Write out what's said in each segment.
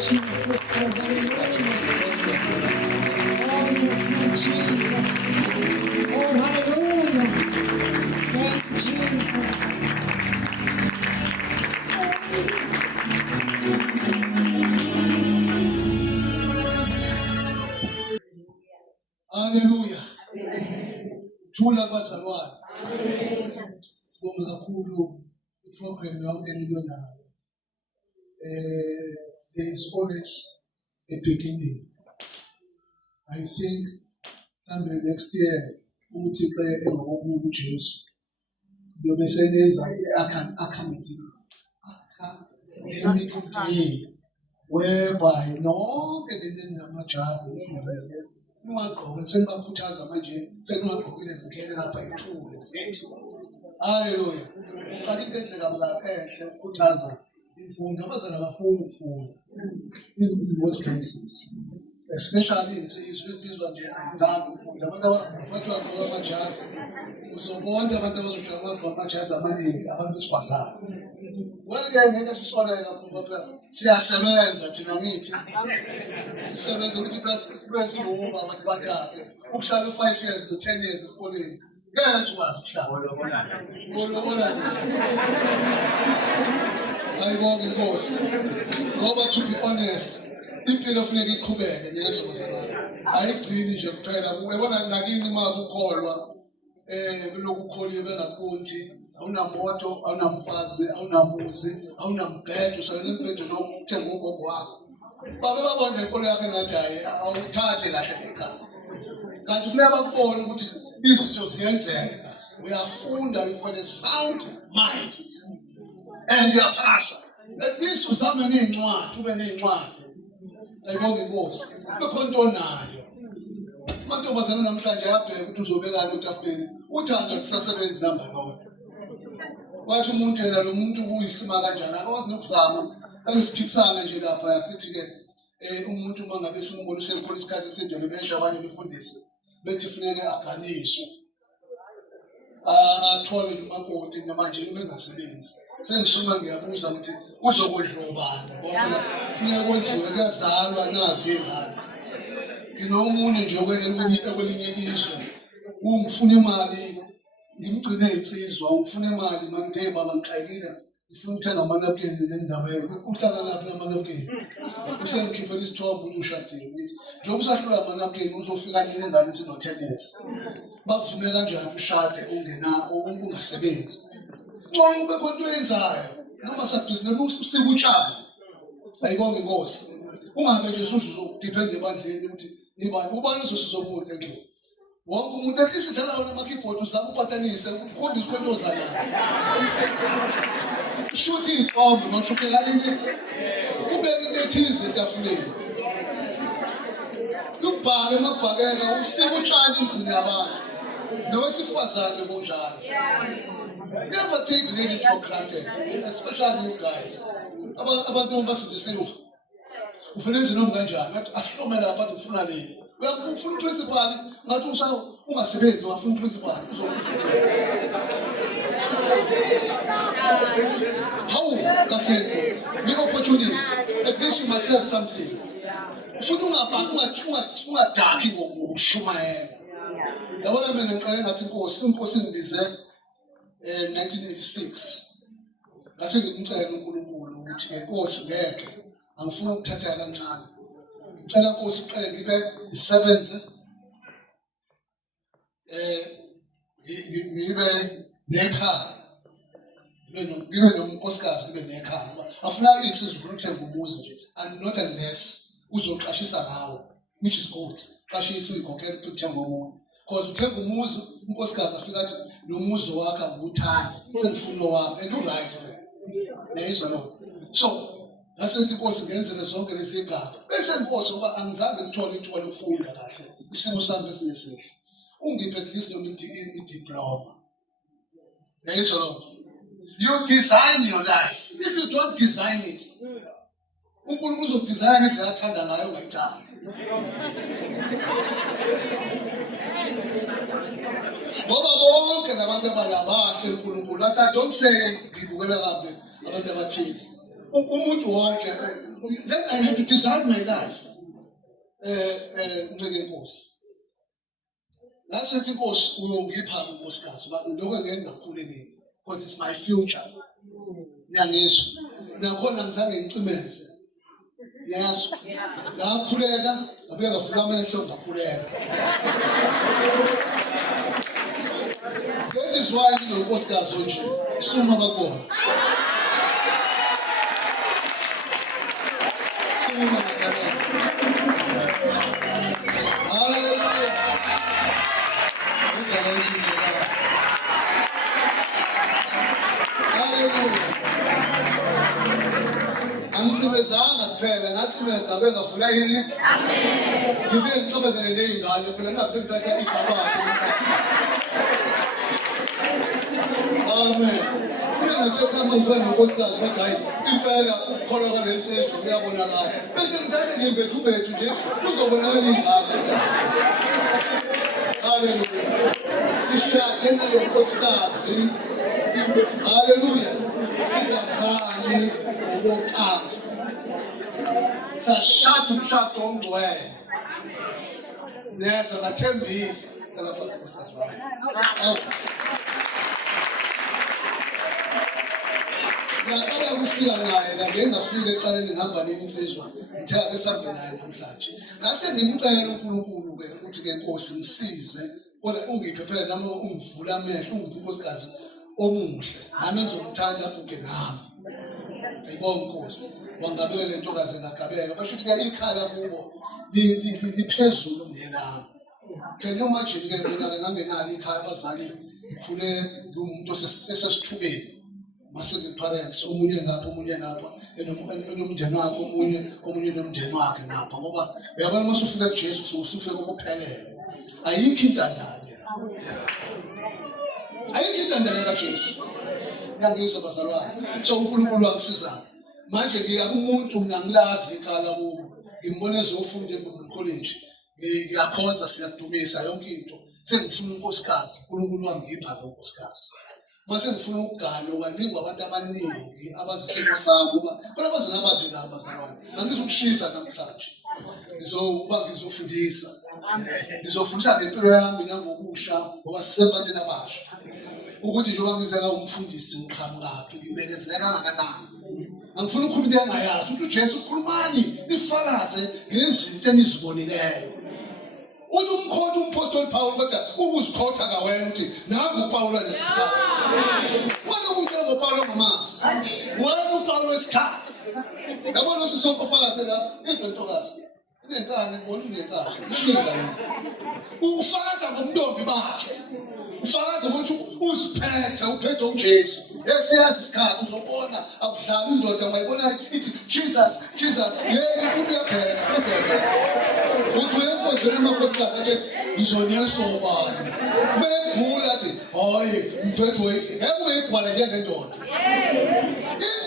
Jesus. Oh, yes, Lord Jesus. Oh, hallelujah. Thank you, Jesus. Hallelujah. Thula bazalwane. Sibonga kakhulu iprogram yonke eliyonayo. There is always a beginning. I think next year ukuthi ke engokubuka uJesu yobe senenza academic day whereby nonke leli namajazi emfundweni ungagqoke senibakhuthaza manje seningagqokile zikhele lapha ethule zithi haleluya uqala into enhle kabi enhle ukukhuthaza imfundo abazali abafuni ukufunda in most cases especially insizwa nje ayidanga ukufunda abantu bagqoka amajazi uzobona abantu abazogqoka amajazi amaningi abantu besifazane wena ngeke sisonele kakhulu phela siyasebenza thina ngithi sisebenza ukuthi press ibuba abasibathathe ukuhlala 5 years to 10 years esikoleni ngeke sikwazi ukuhlala ayibonge inkosi ngoba to be honest impilo kufanele iqhubeke njengezomazalwane ayigcini nje kuphela ubona nakini uma ukukholwa kuloku ukholiwe bengakunti awunamoto awunamfazi awunamuzi awunambhedo usalele imbhedo nokuthenga ugogo wakho babe babona inkolo yakhe ngathi hayi awuthathe kahle ekhaya kanti kufuneka bakubone ukuthi izinto ziyenzeka uyafunda you've got a sound mind and uyapasa at least uzame neincwadi ube neincwadi ayibonge inkosi bekhona into onayo amantombazane namhlanje ayabheka ukuthi uzobekani etafuleni uthanda lisasebenzi namba nodwa wathi umuntu yena lo muntu uyisima kanjani akwazi nokuzama alisiphikisana nje lapha yasithi ke umuntu mangabe simbona usekhona isikhathi eside bebesha abanye befundisa bethi kufanele aganiswe athole umakoti manje bengasebenzi sengisuma ngiyabuza ngithi uzokudla ubani ngoba kufanele kodliwe kuyazalwa nazi ingane nginomunye nje okwelinye izwe ungifuna imali ngimgcine insizwa ungifuna imali manje baba ngixakile ngifuna ukuthenga amanapkeni lendaba uhlala lapha amanapkeni usengikhiphela isithombe ushadile ngithi njengoba usahlula amanapkeni uzofika nini engane sino 10 years bakuvume kanjani ushade ungasebenzi ngcono ube khona into yenzayo noma sabhizinisi usibutshana ayibonge inkosi ungabe nje uzodepend ebandleni ukuthi ibani ubani uzosizobuka thank you wonke umuntu ethi dlala wona ama-keyboard uzama upatanise ukhombisa kwento ozanayo shuthi ithombe makushukela ini ubeke into ethize etafuleni ubhale emabhakeka usika utshani emzini yabantu nowesifazane kunjalo never take ladies for granted especially you guys abantu basindisiwe ufanele noma kanjani ngathi ahlomela lapha ufuna le uyafuna principal ngathi ungasebenzi ungafuna principal how kahle be opportunist at least you must have something ufuna ungadaki ngokushumayela yabona mina ngiqale ngathi inkosi ingibize 1986 ngase ngimcela uNkulunkulu ukuthi inkosi ngeke angifuni ukuthatha kancane ngicela inkosi iqale ngibe isebenze ngibe nekhaya ngibe nonkosikazi ngibe nekhaya afuna insizwa ukuthenga umuzi nje and not unless uzoqashisa ngawo which is good qashisa uyikhokhela ukuthenga umuntu because uthenga umuzi unkosikazi afika athi nomuzi wakhe akuthandi sengifuna owami and right man yezwa lo so ngasethi inkosi ngenzele zonke lesigaba bese inkosi ngoba angizange ngithole ithuba lokufunda kahle isimo sami besingesihle ungiphe at least noma i-diploma yezwa lo you design your life if you don't design it uNkulunkulu uzodesign ngendlela athanda ngayo ungayithandi ngoba bonke nabantu abalabahle uNkulunkulu I don't say ngibukela kabi abantu abathize umuntu wonke then I had to design my life ncike Nkosi ngasethi Nkosi uyongipha unkosikazi uba lokho ngeke ngakhule ngini because it's my future ngiyangizwa nakhona ngizange ngicimeze yasho ngakhuleka ngabuye ngavula amehlo ngakhuleka that is why unkosikazi nje suma bakubona suma bakubona hallelujah hallelujah angicimezanga kuphela ngacimeza bengavula yini amen ngibe ngicobekele nezingane phela ngabe sengithatha igabade amen funa nasekhamba ngifana nonkosikazi bathi hayi impela ukukholwa kwalensizwa kuyabonakala bese ngithathe ngembethu bethu nje kuzobonakala izingane hallelujah sishade nalo nkosikazi hallelujah singazani ngokucansi sashada umshado ongcwele neza ngathembisa lapha nkosikazi wami ngaqala ukufika naye la ngengafika eqaleni ngihamba neminsizwa ngithe ake sambe naye namhlanje ngase ngimcela uNkulunkulu ke ukuthi ke Nkosi ngisize kodwa ungiphe phela nami ungivula amehlo ungiphe unkosikazi omuhle nami ngizomthanda uke nami ayibonga Nkosi wangabela lentokazi ngagabela basho ukuthi ke ikhala kubo liphezulu ngelami can you imagine ke mina ngangenalo ikhaya abazali ngikhule ngumuntu osesithubeni mase parents omunye ngapha enomndeni wakhe omunye nomndeni wakhe ngapha ngoba uyabona mase ufika kuJesu usufika ukuphelele ayikho intandane kaJesu ngiyangizwa bazalwane so uNkulunkulu wangisiza manje ngiyakumuntu mina ngilazi ikhala kubo ngimbone ezofunda ecollege ngiyakhonza siyadumisa yonke into sengifuna unkosikazi uNkulunkulu wangipha unkosikazi mase ngifuna ukugana okaningwa abantu abaningi abazisimo sami kuba balabazi nababi ngabazalwane angizokushisa namhlanje ngizofundisa ngizofundisa ngempilo yami nangobusha ngoba sisebantini abasha ukuthi njengoba ngizeka umfundisi ngiqhamukapi ngibekezela kangakanani angifuna ukukhuluma engayazi ukuthi uJesu ukhulumani ifakaze ngezinto enizibonileyo uthi umkhotha umpostoli Paul kodwa ubuzikhotha kawena ukuthi nangu uPaul lesikhathi wena umuntu ngoPaul ngamazi wena uPaul wesikhathi yabona sisonke ufakaze la intokazi inenkani bona inekahle ishinga la ufakaza ngomntombi bakhe ufakaza ukuthi uziphethe uphethe uJesu esiyazi isikhathi uzobona akudlala indoda mayibona ithi Jesus yena uyabheka uthi uyembodlela amakhosikazi athi ngizonyelisa ubani begula athi hayi mphetho wethu ngeke uyibhala njengendoda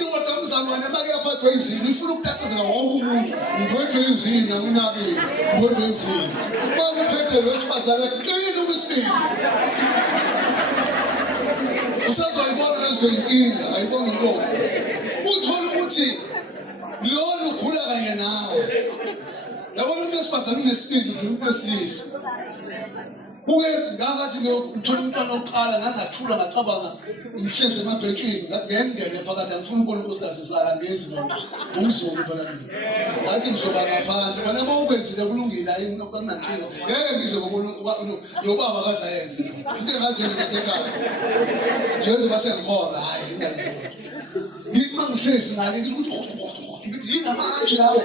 indoda mzalwane make yaphathwa izini ifuna ukuthathazela wonke umuntu mphetho izini akunaki mphetho izini bakuphethe lwesifazane athi qina umsibili usazayibona lezo inkinga ayibona Inkosi uthola ukuthi lona ukhula kanye nawe yabona umuntu wesifazane unesibindi umuntu wesilisa uke ngathi ngiyothola umntwana oqala ngangathula ngacabanga ngihleze emabhentshini ngangene phakathi angifuna ukubona unkosikazi sala ngenzi lona umzulu phela mina ngathi ngizoba ngaphandle wena uma ubenzile kulungile ayini okunankinga ngeke ngize ngobona nobaba akazayenze into engazenza ngasekhaya njengoba basengikhola hayi ingenzi ngikuma ngihlezi ngale ngithi yini amanje lawo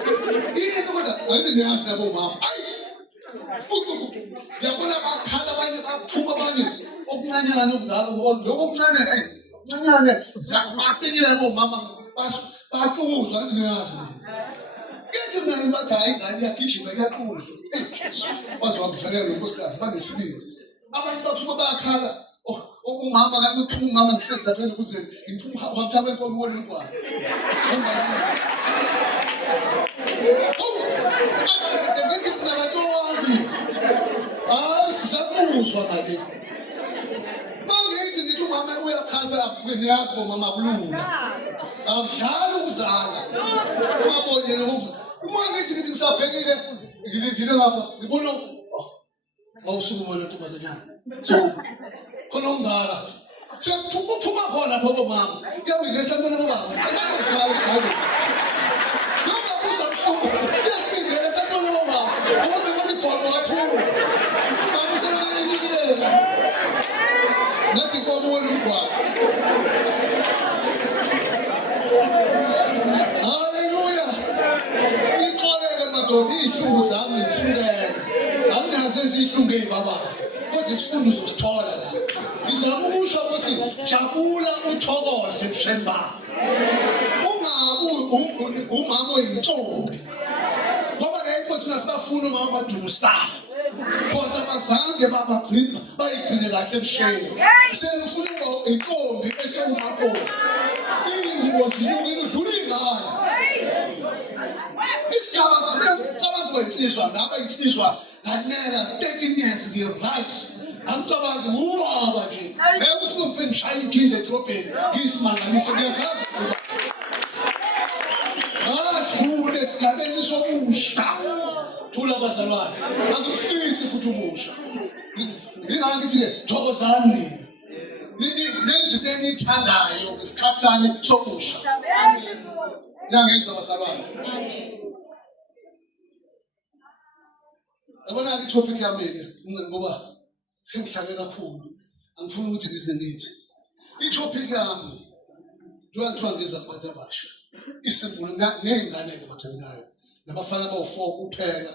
yini kodwa ayithi niyazi labo mama ayi yabona bakhala abanye baphuma abanye okuncanyana okudala lokho okuncane okuncanyane zakubaphikile bomama baqhuzwa ngiyazi kethi mina ngibathi hayi ingane iyagijima iyaqhuzwa waze wakufanele unkosikazi banesibindi abanye baphuma bayakhala umama ngabe uphuma umama ngihlezi lapha ukuze ngiphuma wamthaba enkomo wona ngwane ngithi mina bantu wami sisakuzwa ngale mangithi ngithi umama uyakhala niyazi bomama kulula akudlala ukuzala ungaboni yena uma ngithi ngisabhekile ngilindile ngapha ngibona awusukuma lentombazanyana so khona ungaka sekuphuma khona lapho bomama kuyabingelisa kubona bababa akade kusala ngayo noma kuza yesingene sakubona bababa ukuze ukuthi ibhono kakhulu umama uselele imikilela nathi kwabona umgwaqo haleluya iqoleke madoda izinhlungu zami zihlukene anginazo izinhlungu ezibaba kodwa isifundo uzosithola la ngizama ukusho ukuthi jabula uthokoze mshemba ungabu umama oyintombi ngoba ke inkosi nasibafuna umama badurusayo Because abazange babagcina bayigcine kahle emsheni senifuna intombi esewumafo ingubo zilukile udlula ingane isigaba cabanga kwensizwa ngaba insizwa nganela 13 years ngi-right angicabangi ubaba nje ufuna umfeni ngishaya ikhinde edrobheni ngiyisimanganiso kuyazazi adlule esigabeni sobusha thula abazalwane akufisi futhi ubusha ngingakithi-ke thokozani nina nenzithi eniyithandayo ngesikhathi sani sobusha niyangezwa abazalwane yabona-ke itopic yami-ke ngoba sengihlale kakhulu angifuni ukuthi ngize ngithi itopic yami njengoba kuthiwa ngeza kubantu abasha isimbulu ney'ngane-ke bathandekayo nabafana abawu-4 kuphela.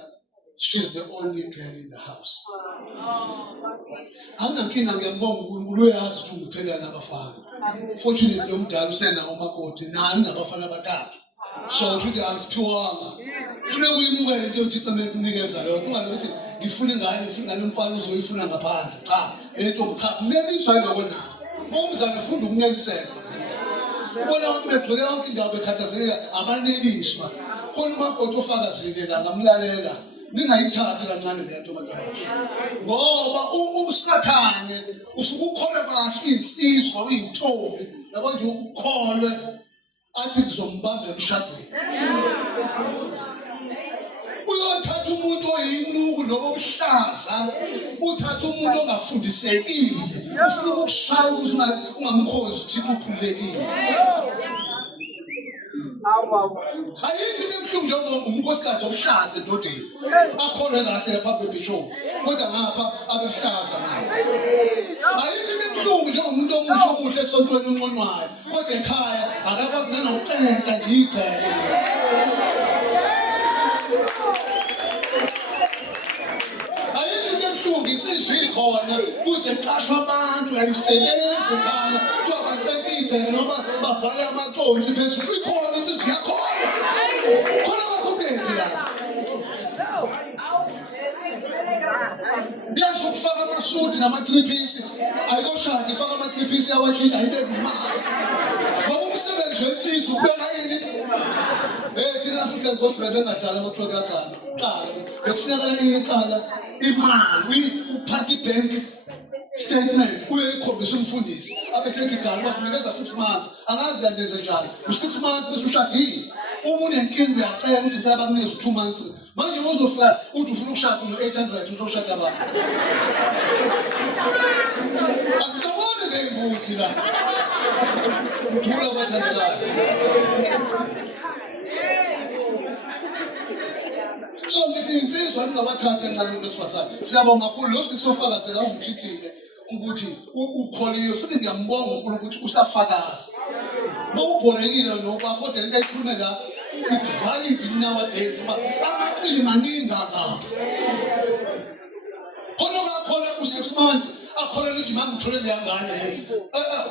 She's the only girl in the house. Anginankinga ngiyambonga uNkulunkulu uyazi ukuthi ungiphelela nabafana. Fortunately lo mdala usenawo umakoti naye ngabafana abathathu. So ukuthi angisiphiwanga. Kufuneka uyimukele into yokuthi ekunikeza leyo. Kungalokuthi ngifuna ingane umfana uzoyifuna ngaphandle. Cha, entombi cha, neliswa lokona. Umzane ufunda ukuneliseka bazalwane. Ubona abantu begcwele yonke indawo bekhathazekile abaneliswa. Khona umakoti ofakazile la ngamlalela. Ningayithathi kancane le nto bantabasha ngoba usathane usuke ukhona kahle insizwa uyintombi yabo nje ukholwe athi kuzombamba emshadweni uyothatha umuntu oyinuku noma obuhlaza uthatha umuntu ongafundisekile ufuna ukukushaya ukuze ungamkhozi uthixo ukhululekile ayikho ebuhlungu njengonkosikazi omhlaza endodeni akholwe kahle phambi kwebishop kodwa ngapha abehlaza naye ayikho ebuhlungu njengomuntu omusha omuhle esontweni onconwayo kodwa ekhaya akakwazi nanokucenga ngiyigcele ayikho ebuhlungu insizwa ikhona kuze kuqashwe abantu ayisebenzi ekhaya kuthiwa bacenta igcele noma bavale amaconsi phezulu ikhona insizwa yakhona khona bakhombethi lapha yazi ukufaka amasuti nama-3-piece ayikoshadi ifaka ama-3-piece yawashintsha ayibeki nemali ngoba umsebenzi wensizwa ukubeka yini thina African gospel bengadlala amatrok agana qala bekufunakala yini qala imali uphatha i-bank statement uyayikhombisa umfundisi abesethi gala basinikeza 6 months angazi landenze njalo u6 months bese ushadile uma unenkinga uyacela ukuthi ngicela bakunikeze 2 months manje uzofika uthi ufuna ukushada no-800 uzoshada abantu asikaboni ley'mbuzi la thula abathandekayo so ngithi insizwa ningabathathi kancane besifazane siyabonga kakhulu lo sisofakazela ungithithile ukuthi ukholiwe futhi ngiyambonga uNkulunkulu ukuthi usafakaza mawubhorekile nokwakho kodwa into ayikhulume la is valid nowadays but amaqili maningi ngakho khona ngakhona u6 months akholelwa ukuthi mangithole leyangane le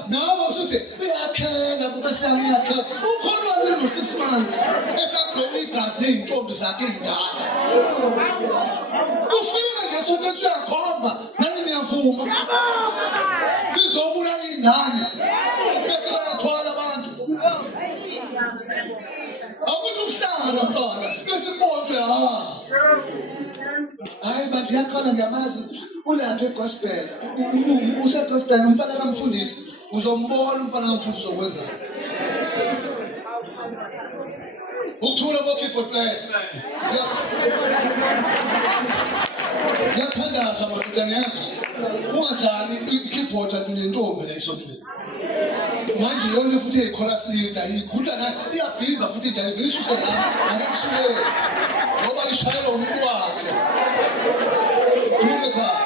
nawe usuthi uyakhela kubesami yakhe ukholwa no 6 months esagqoka igazi ley'ntombi zakhe ey'ndala ufika nje sokuthi uyakhomba nani niyavuma ngizobulala iy'ngane bese bayathwala abantu akuthi ukuhlala qala bese ibonjwe hayi bantu yaqala ngiyamazi ulapha egospel usegospel umfana kamfundisi uzombona umfana kamfundisi uzokwenza ukuthula bo-keyboard player ngiyathandaza madoda niyazwa ungadlali i-keyboard akunentombi la esontweni manje yona futhi eyi-chorus leader igudla nayo iyabhimba futhi indala ivele isuse nami angemsuleli ngoba ishayelwa umuntu wakhe duke khaya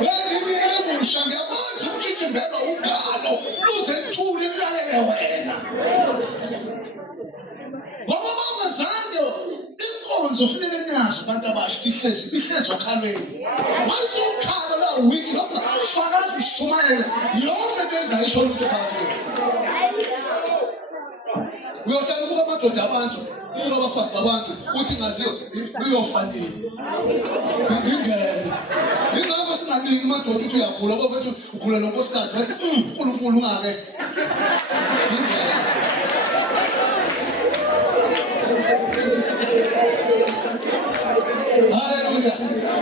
ngeke ngibiyele emusha ngiyakwazi ukuthi imbelwa ugalo luze luthule lulalele wena ngoba mawungazange inkonzo funeke niyazi abantu abasha ihlezi okhalweni wayisukhala la wiki noma fakazi ushumayela yonke into ezayisho lutho phakathi uyohlala ubuka amadoda abantu ubuka abafazi babantu uthi ngaziyo uyofanele ngingene ingakho singaningi amadoda uthi uyagula ngoba mfethu ugula nonkosikazi bathi uNkulunkulu ungake ngingene haleluya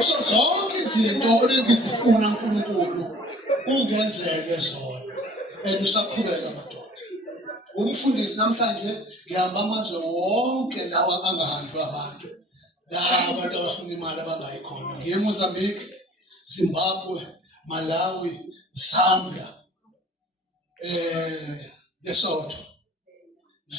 so zonke izinto olengizifuna uNkulunkulu ungenzeke zona usaqhubeka madoda umfundisi namhlanje ngihamba amazwe wonke lawa angahanjwa abantu abantu abafuna imali abangayikhona ngiye eMozambique, Zimbabwe, Malawi, Zambia, Lesotho,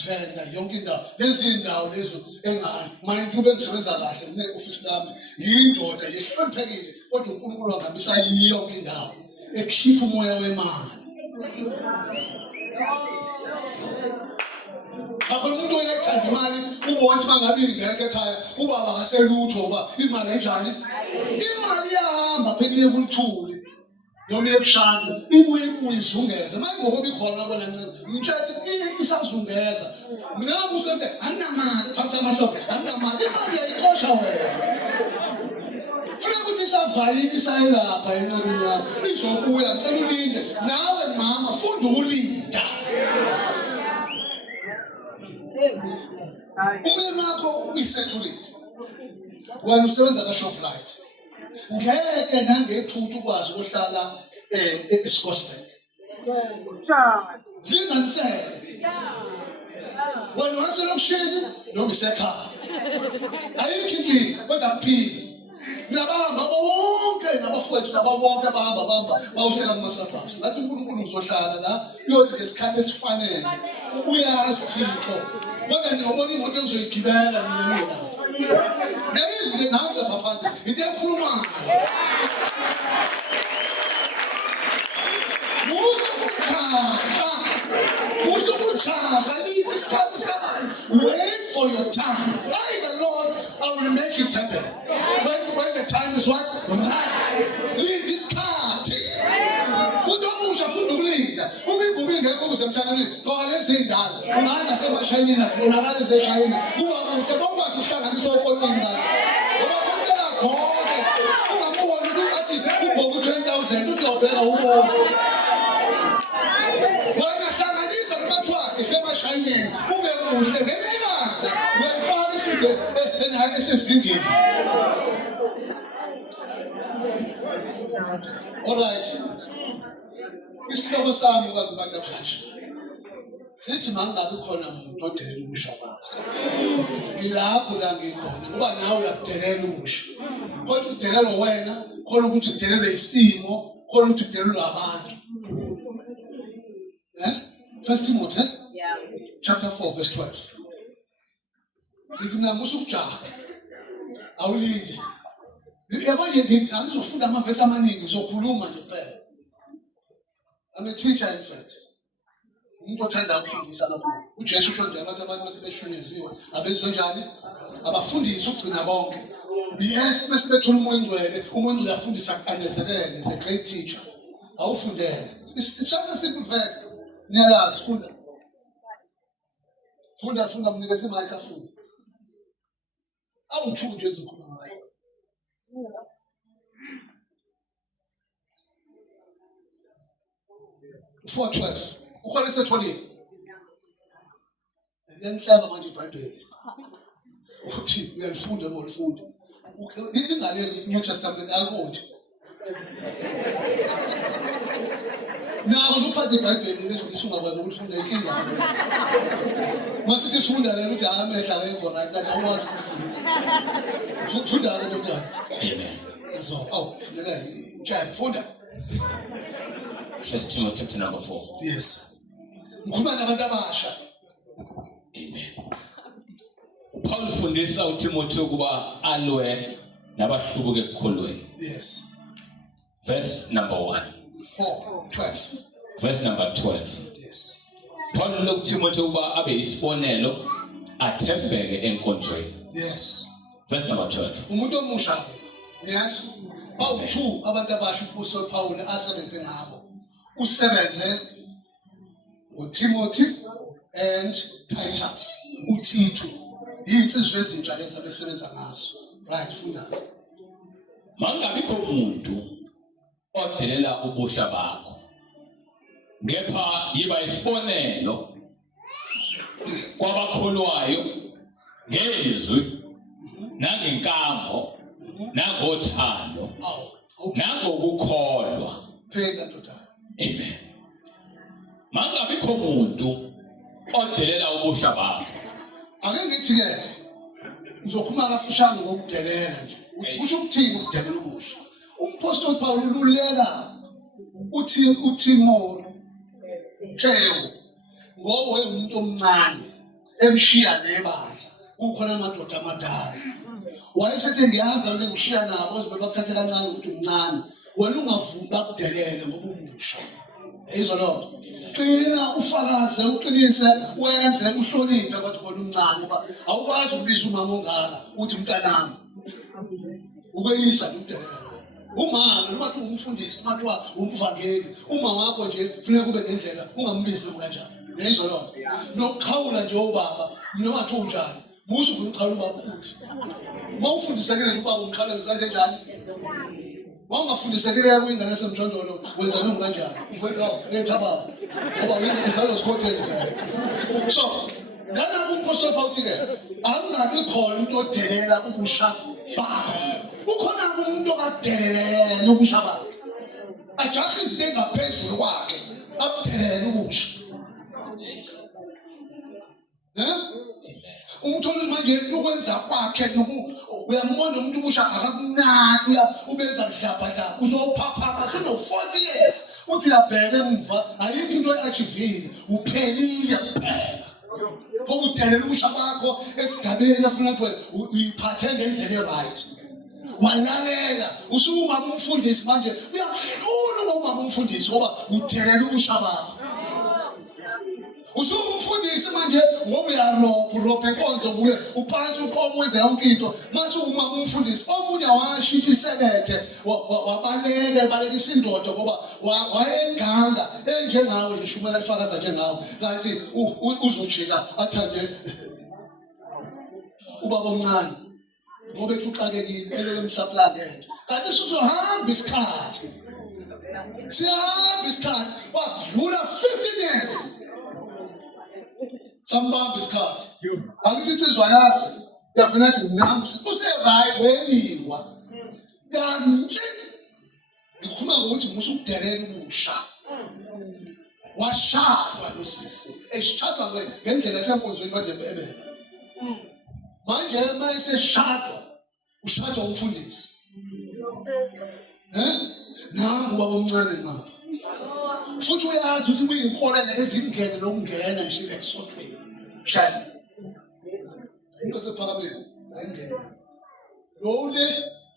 Venda, yonke indawo lezi indawo lezo engani manje ube ngisebenza kahle kune-ofisi lami ngiyindoda nje ehloniphekile kodwa uNkulunkulu wangihambisa yonke indawo ekhipha umoya wemali akho umuntu oyayithanda imali ubona ukuthi mangabe ingeke ekhaya ubaba akaselutho ngoba imali enjani imali iyahamba phela iye kulithuli noma ebushana ibuye izungeze manje ngoba ikhona bona ncane ngitshathi isazungeza mina ngabuso nje anginamali phansi amahlobo anginamali imali yayiqosha wena funa ukuthi isavalile isayelapha encekwini yakho izobuya ngicela ulinde nawe mama funda ukulinda umyeni wakho uyisecurity wena usebenza ka-Shoprite ngeke nangephutha ukwazi ukuhlala eScottsburg zinganisele wena waselokishini noma isekhaya ayikho inkinga kodwa kuphile nabahamba bonke nabafowethu nababonke abahamba bawuhlela kuma-suburbs ngathi uNkulunkulu ngizohlala la uyothi ngesikhathi esifanele uyazi uThixo kodwa niyobona imoto engizoyigibela nina nilapha neyizinto nazo phaphansi into ekhulumayo usukujaha lithi isikhathi samanje wait for your time the Lord I will make it happen when the time is what right lithi isikhathi umuntu omusha funda ukulinda uma ingubo ingekho kusemhlanganweni ngoba lezi iy'ndala ungahamba semashayinini asibonakali zeshayina kuba kude bokwazi ukuhlanganisa okotini ngalo ngoba kuntela khonke ungamubona ukuthi athi ubhoka u-20,000 uyobheka ubonke wena hlanganisa kubathwakhe semashayinini ube muhle ngenelanga uyayifaka isuke esezingeni alright isihloko sami kwakubantu abasha sithi mangabe khona umuntu odelela ubusha bakho ngilapho la ngikhona ngoba nawe uyakudelela ubusha kodwa udelelwa wena khona ukuthi udelelwe isimo khona ukuthi udelelwe abantu 1 Timothy chapter 4 verse 12 ithi namusa ukujaha awulinde yabanye ngizofunda amavesi amaningi ngizokhuluma nje kuphela I'm a teacher in fact umuntu othanda ukufundisa kakhulu uJesu usho njalo ukuthi abantu besebeshunyeziwe abenziwe njani abafundisi ukugcina bonke yes bese bethola umoya ingcwele umuntu uyafundisa kanyezelele is a great teacher awufundele it's just a simple verse niyalazi funda mnikeze imali kafunda awuthuke nje ezokhuluma ngayo 4:12 ukhona esetholile ngiyamhlaba manje iBhayibheli uthi uyalifunda molifunda ingane New Testament alibonje Nawe uphathe iBhayibheli lesingithi ungakwazi ukufunda inkinga. Masithi funda lelo uthi amehla ngekho right kanti awukwazi ukufunda. Funda ke ndoda. Amen. So, fundela njani funda? 1 Timothy chapter number 4. Yes. Ngikhuluma nabantu abasha. Amen. Paul ufundisa uTimothy ukuba alwe nabahlubuke ekukholweni. Yes. Verse number 1. 4:12. Verse number 12. Yes. Paul uloku uTimothy ukuba abe isibonelo athembeke enkonzweni. Yes. Verse number 12. Umuntu omusha yes. Paul 2 abantu abasha uPaul Paul asebenze ngabo. Usebenze uTimothy and Titus. uTito. Insizwe ezintsha lezi abesebenza ngazo. Right, funda. Mangabikho umuntu odelela ubusha bakho. Ngepha yiba isibonelo kwabakholwayo ngezwi nangenkambo nangothando nangokukholwa. Phela ndoda. Amen. Mangabikho umuntu odelela ubusha bakho. Ake ngithi ke ngizokhuluma kafushane ngokudelela nje. Kusho ukuthini ukudelela ubusha? Umpostoli Paul ululeka uTimothy ngoba umuntu omncane emshiya nebandla ukhona amadoda amadala. Wayesethi ngiyazi ukuthi ngishiya nabo ngoba bakuthathe kancane ukuthi umncane. Wena ungavumi bakudelele ngoba umusha. Eyizwa lo. Qina ufakaze uqinise wenze uhloniphe kwathi khona umncane ngoba awukwazi ukubiza umama ongaka uthi mntanami. Ukweyisa ukudelela. Uma noma uthi umfundisi noma kuthiwa umvangeli uma wakho nje kufanele kube ngendlela ungambizi noma kanjani. Yeyizwa lo. Nokukhawula nje ubaba noma athi unjani. Musu ufuna ukukhawula ubaba uthi. Mawufundisekile nje ubaba umkhawula ngizande njani. Wangafundisekile kwingane yasemjondolo wenza noma kanjani. Ufethu ethaba. Ngoba wena uzalo sikhothele vele. So, ngana umpostoli Paul ke angabi khona umuntu odelela ubusha bakho. Ukhona umuntu okadelela ubusha bakho. Ajahe izinto engaphezulu kwakhe abudelela ubusha. Umtholi manje ukwenza kwakhe uyambona umuntu ubusha akakunaki ubenza mhlabha uzophaphama sono 40 years uthi uyabheka emva ayikho into eachievile uphelile kuphela. Ukudelela ubusha bakho esigabeni afuna ukuthi uyiphathe ngendlela right. Walalela usuma umfundisi manje uyahlula uma umfundisi ngoba udelela ubusha bakho. Usumfundisi manje ngoba uyarobha inkonzo buye uphansi uqoma wenze yonke into mase uma umfundisi omunye washintsha isekethe wabalekisa indoda ngoba wayenganga enjengawe lishumela ifakaza njengawe kanti uzojika athande ubaba omncane ngoba ethuxakekile elele emsaplangene kanti sizohamba isikhathi siyahamba isikhathi wadlula 15 years. Sambamba isikhathi. Akithi insizwa yazi yafuna ukuthi nami use-right weniwa. Kanti ngikhuluma ngokuthi musu ukudelela ubusha. Washadwa nosisi. Eshadwa ngendlela esenkonzweni kade ebele. Manje mayeseshadwa ushadwa umfundisi. Nangu baba omncane ngapha. Futhi uyazi ukuthi kuyinkolelo ezingene nokungena nje esontweni. Shaya. Into sephakameni ayingene. Lo le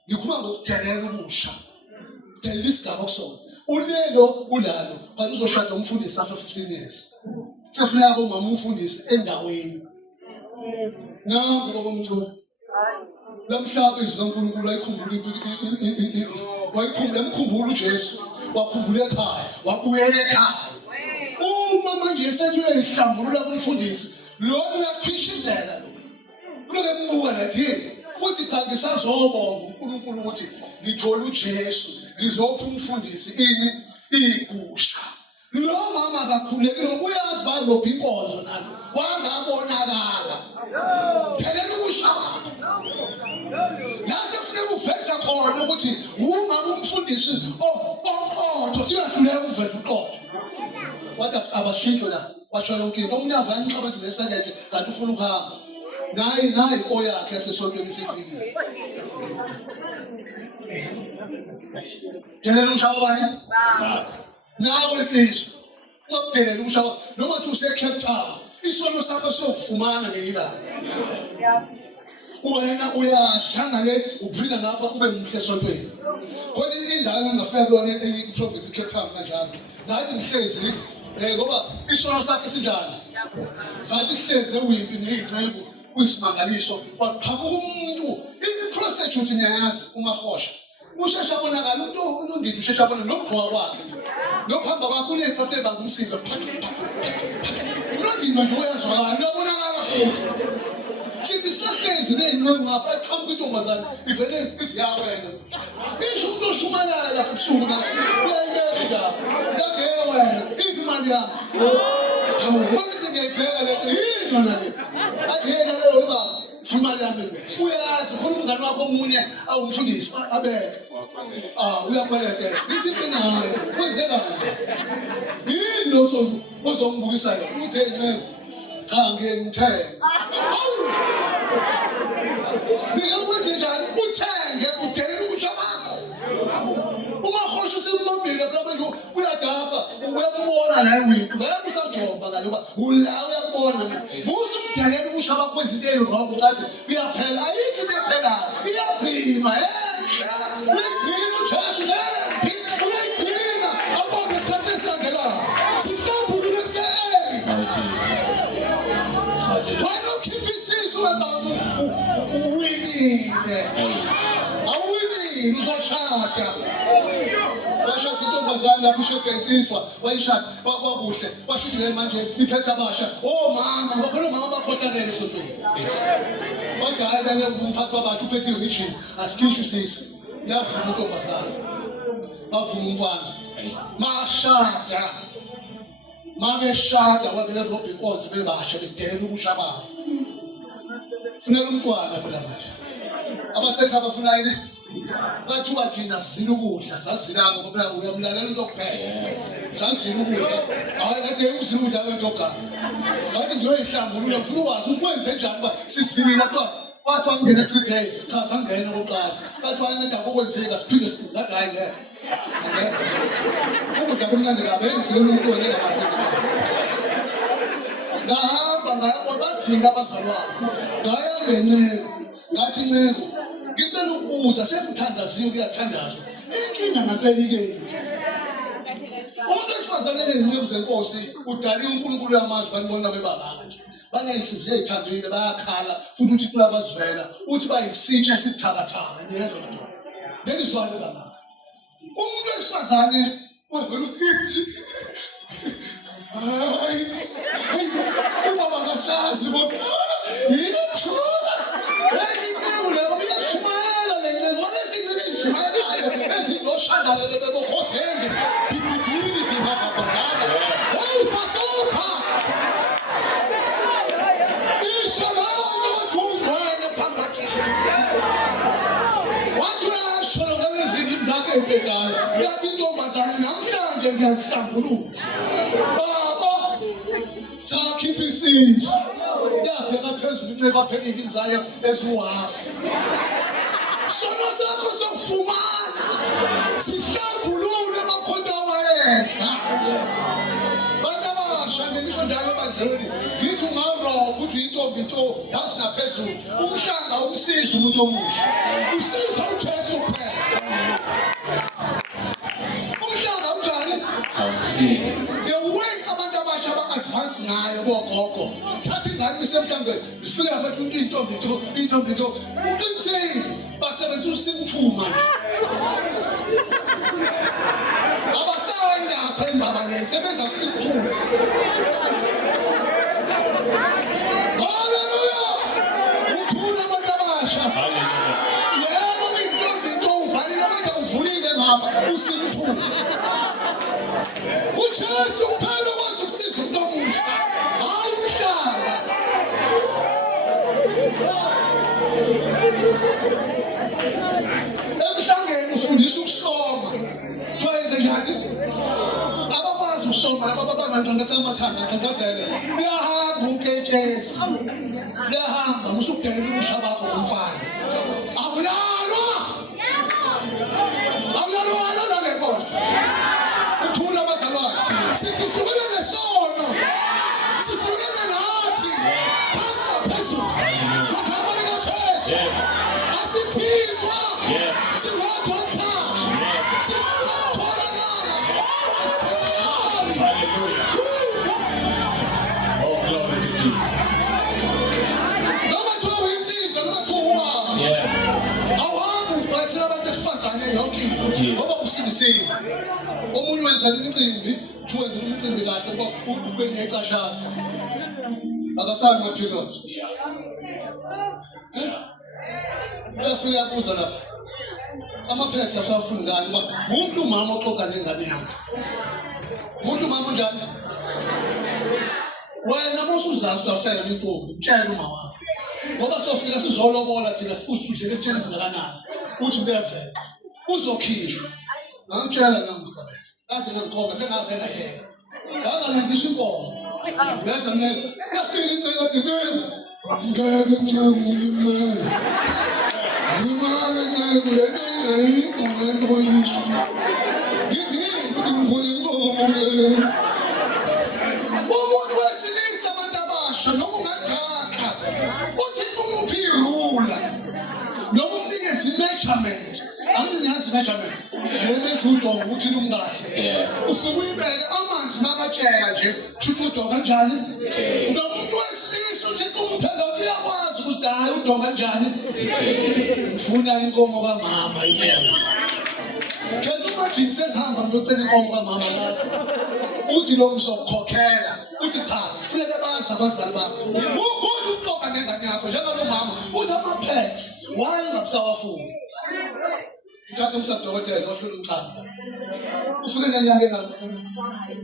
ngikhuluma ngokudelela ubusha. Delela isigaba kusona. Ulelo ulalo kanti uzoshada umfundisi after 15 years. Sefuna umama umfundisi endaweni. Nangu baba omncane. Lamhlaba izwi kaNkulunkulu ayikhumbula emkhumbula uJesu. Wakhumbula ekhaya wabuyela ekhaya uma manje esethi uyihlambulula kumfundisi lo uyaphishizela lo loke embuka lathi uthi cha ngisazobonga uNkulunkulu ukuthi ngithola uJesu ngizopha umfundisi ini igusha lo mama akakhulekile uyazi bazopha inkonzo nalo wangabonakala thelela ubusha bakho nase kufuneka uveza khona ukuthi uma umfundisi oqotho siyahluleka uvela uqotho wathi abashintshwe la washo yonke into umnyava yanixabezile esekethe kanti ufuna ukuhamba nayi oyakhe yasesontweni isifikile delela ushaba bani nawe insizwa ungakudelela ukushaba noma uthi use-Cape Town isono sakho siyokufumana ngelilanga wena uyahlangane uphila ngapha ube muhle esontweni khona indawo engingafika kuyona i-province i-Cape Town kanjalo ngathi ngihlezi ngoba isono sakho sinjani sathi sihlezi ewimpi ngey'ngcebo kuyisimangaliso kwaqhamuka umuntu i-prostitute niyayazi umahosha ushesha abonakala umuntu undidi ushesha abona nokugqoka kwakhe nokuhamba kwakhe uney'foto ebangumsindo unondima nje uyazwakala uyabonakala futhi sithi sahlezi ney'nceku ngapha eqhamuka intombazane ivele ithi ya wena isho umuntu oshumayelayo lapha ebusuku nasi uyayibeka indaba yathi wena iphi imali yami Manje ngiyibheka le yini yona le athi yena lelo baba imali yami uyazi khona umngane wakho omunye awumfundisi abeke uyakweleta lithi naye wenze kahle yini ozongibukisa yona uthe ncebo cha ngiyengithenga ngikwenze njani uthenge udele ukudla bakho umahosha usemlombile manje uyadapha uyambona la ewinto ngeke usajomba ngale ngoba ula uyambona musu kudelela ukusha bakho izintelo ngoba ucathi uyaphela ayikho into ephelayo iyadzima uyadzima uJesu lephi uyadzima abonge isikhathi esilandelayo sihlambuluke kuseeli wena ukhipha isisu wenza uwinile awuwinile uzoshada washada intombazane lapho ishada insizwa wayishada kwakuhle washudile manje iphethe abasha mama bakhona mama bakhohlakele esontweni wathi hayi lana umphathi wabasha uphethe i-region asikhishwe isisi yavuma intombazane bavuma umfana mashada mabeshada babelobha inkonzo bebasha bedelela ubusha babo funela umntwana phela manje abasekha bafuna yini bathuka thina sizila ukudla sazilanga ngoba uyamlalela into okuphethe sazila ukudla hayi ngathi uzila ukudla kwentogana ngathi ngiyoyihlambulula ngifuna ukwazi ukuthi kwenze njani uba sizilile kwathi wangena 3 days cha sangena okokuqala bathi wanendaba okwenzeka siphinde ngathi hayi ngeke ukudla kumnandi kabi engizile umuntu wena ngahamba ngaya bazila abazalwane ngaya ngenceko ngathi nceko ngicela ukubuza sekuthandaziwe kuyathandazwa inkinga ngampela-ke umuntu wesifazane ney'nceku zenkosi udalile uNkulunkulu yamazwi banibona bebangaka nje baney'nhliziyo ey'thambile bayakhala futhi uthi kuyabazwela uthi bayisitsha esibuthakathaka niyezwa nto ngelizwane bangaka umuntu wesifazane wavela uthi hayi ubaba ngasazi kodwa yithuba ezingoshanda bebokhozende bibibili bibababadala hey pasapha ishalanda wathungwane phambathi wathi uyasholo ngalezindimi zakhe ey'bhedayo yathi intombazane namhlanje ngiyazihlambuluka baba sakhipha isisu yabheka phezulu inceba aphelile imzayo eziwhafu sono sakho sokufumana sihlambulule amakhonto awayenza bantu abasha ngisho njalo ebandleni ngithi ungarobha uthi uyintombi nto yazi naphezulu umhlanga umsiza umuntu omusha usiza uJesu kuphela umhlanga unjani awusiza the way abantu abasha ba-advance ngayo bogogo thatha ingane isemhlambeni ifike lapha umuntu intombi nto uqiniseni basebenzisa usimthuma abasayi lapha embabangeni sebenza usimthuma haleluya ukhulu abantu abasha yebo uyintombi nto uvalile abantu uvulile ngapha usimthuma uJesu kuphela okwazi ukusiza umuntu omusha hayi umhlanga ukusoma twayenze njani abakwazi ukusoma laba babantwana samathanda qhaqhazele uyahamba uketshezi uyahamba musukudela ubusha bakho ngomfana akulalwa le nkosi uthula abazalwane sihlukene nesono sihlukene nathi phansi phezulu ngakho likaJesu asithintwa singodwa uthasha singatholakala Hallelujah. Oh, glory to Jesus. noma kuthiwa uyinsizwa noma kuthiwa ubaba Yeah. awuhambi ubhalisela abantu besifazane yonke into ngoba usindisiwe omunye wenzela umcimbi kuthiwa wenzela umcimbi kahle ngoba ube ngecashaza akasayi ama-periods uyafika yabuza lapha ama-pets asafuni ngani uba umuntu umama oxoxa nengane yakhe umuntu umama unjani wena mosuzazi ukuthi awusayela intombi mtshela uma wakho ngoba sofika sizolobola thina usudle lesitshela esingakanani uthi mbevela uzokhishwa ngangitshela nangibabela kade ngangikhona sengavela yeka ngangalangisa inkomo ngeza nceba yafika incela athi ngeke nceba ulimele ngimale nceba lento ngento yisho ngithi ukuthi ngifuna inkomo umuntu wesilisa abantu abasha noma ungathakha uthi umuphi irula noma umnikeza i-measurement angithi niyazi i-measurement le-measure ujonga ukuthi lumkahle ufike uyibeke amanzi makatsheka nje shuthi ujonga kanjani nomuntu wesilisa uthi kumphela uyakwazi ukuthi hayi ujonga kanjani ngifuna inkomo kamama kanti umajini sengihamba ngiyocela inkomo kamama kazi uthi lo ngizokukhokhela uthi cha funeke bazi abazali bakho ngikubona ukuxoxa nengane yakho njengalo mama uthi ama-pets why ungabusawafuni uthatha umsadokotela wahlula umchamo ufike nenyangeni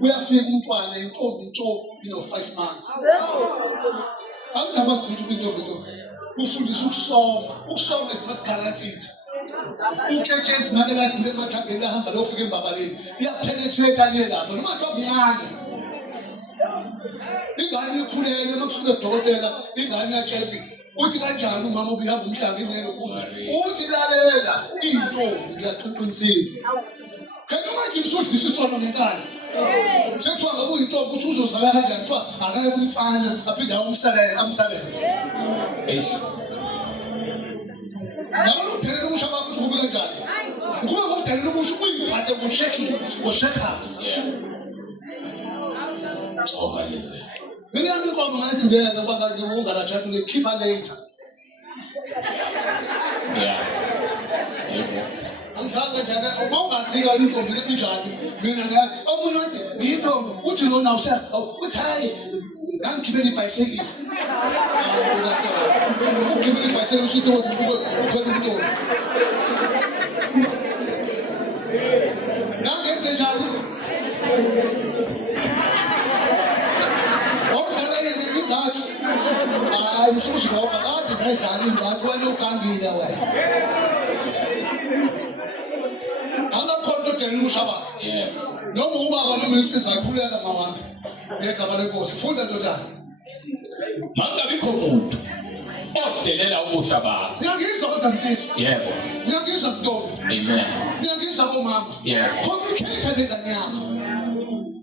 uyafika umntwana intombi 5 months akuthi abasibithi kwintombi ufundisa ukusoma is not guaranteed uketshezi ngake ladlule emathambeni lahamba lofika embabaleni uyapenetrate liye lapho noma kuthiwa mncane ingane ikhulelwe makufika udokotela ingane iyatshela uthi kanjani umama ubihamba umhlanga ingene ukuze uthi lalela intombi kuyaqiqinisile kanti manje usudlisa isono ngenkani sekuthiwa ngabe uyintombi uthi uzozala kanjani kuthiwa akaye kumfana aphinde amsebenze ngabona udelela ubusha bakho ukuthi kube kanjani ukuba ngodelela ubusha uyiphathe ngoshekers Oh, hallelujah. mina yami inkomo ngathi ngeke ngoba kanti ungalajathi ngikhipha later Yeah. angizange njana uma ungazika intombi injani mina ngiyazi omunye wathi ngiyintombi uthi lona uthi hayi ngangigibela ibhayisekile ugibela ibhayisekile ususe uphethe umntombi ngangenze njani okudlala yini indathu hayi msushi ngoba kade sayidlala indathu wena ugangile wena angakhona udela ushaba noma ubaba noma insizwa akhuleka mawami ngegama lenkosi funda ndodana Mangabikho umuntu odelela ubusha bakho. ngiyangizwa kodwa insizwa Yebo. ngiyangizwa Sithombe Amen. ngiyangizwa bomama Yeah. communicate nengane yakho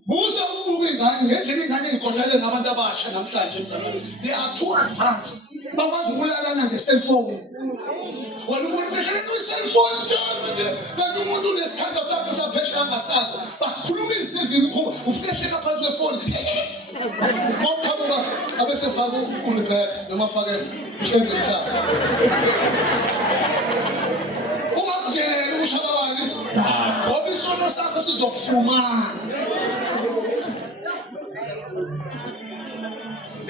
buza ukubuka ingane ngendlela ingane ezikhohlele nabantu abasha namhlanje emzalwane they are too advanced bakwazi ukulalana nge-cellphone wena umuntu behlele kwi-cellphone kanti umuntu unesithando sakho saphesheya angasazi bakhuluma izinto ezimkhuba ufikehleka phansi kwefoni mawuqhamuka abesefaka ulibheka noma afake ihlembe emhlaba ungakudeleli ushaba bani ngoba isono sakho sizokufumana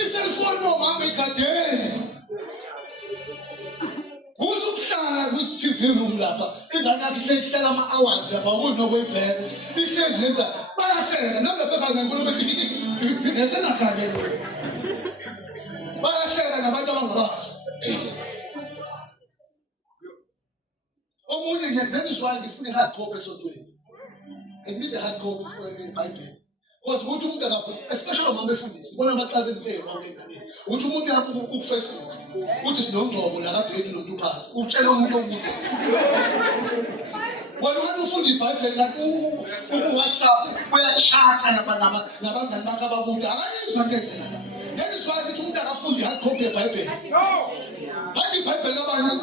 iselfoni nomama igadeni uzukuhlala kwi-TV room lapha ingane yakho ihlala ama-hours lapha kunokuyibheka ihlezi yenza bayahleka nalapha kangenkulumo ngesenakhalelo bayahleka nabantu abangabazi omunye that is why ngifuna i-hard copy esontweni. I need a hard copy for iBible. Because ukuthi umuntu akafuna, especially uma befundisi, bona abaqala izinto ezirong enganeni. Ukuthi umuntu yakho ku-Facebook, uthi sinongcobo la kadeni nomuntu phansi, utshela umuntu omude. Wena wathi ufunda iBible kanti ku-WhatsApp uyachata nabangani bakho abakude, akayizwa into ezenzeka la. That is why ngithi umuntu akafunda i-hard copy yeBible. Bathi iBible kabani?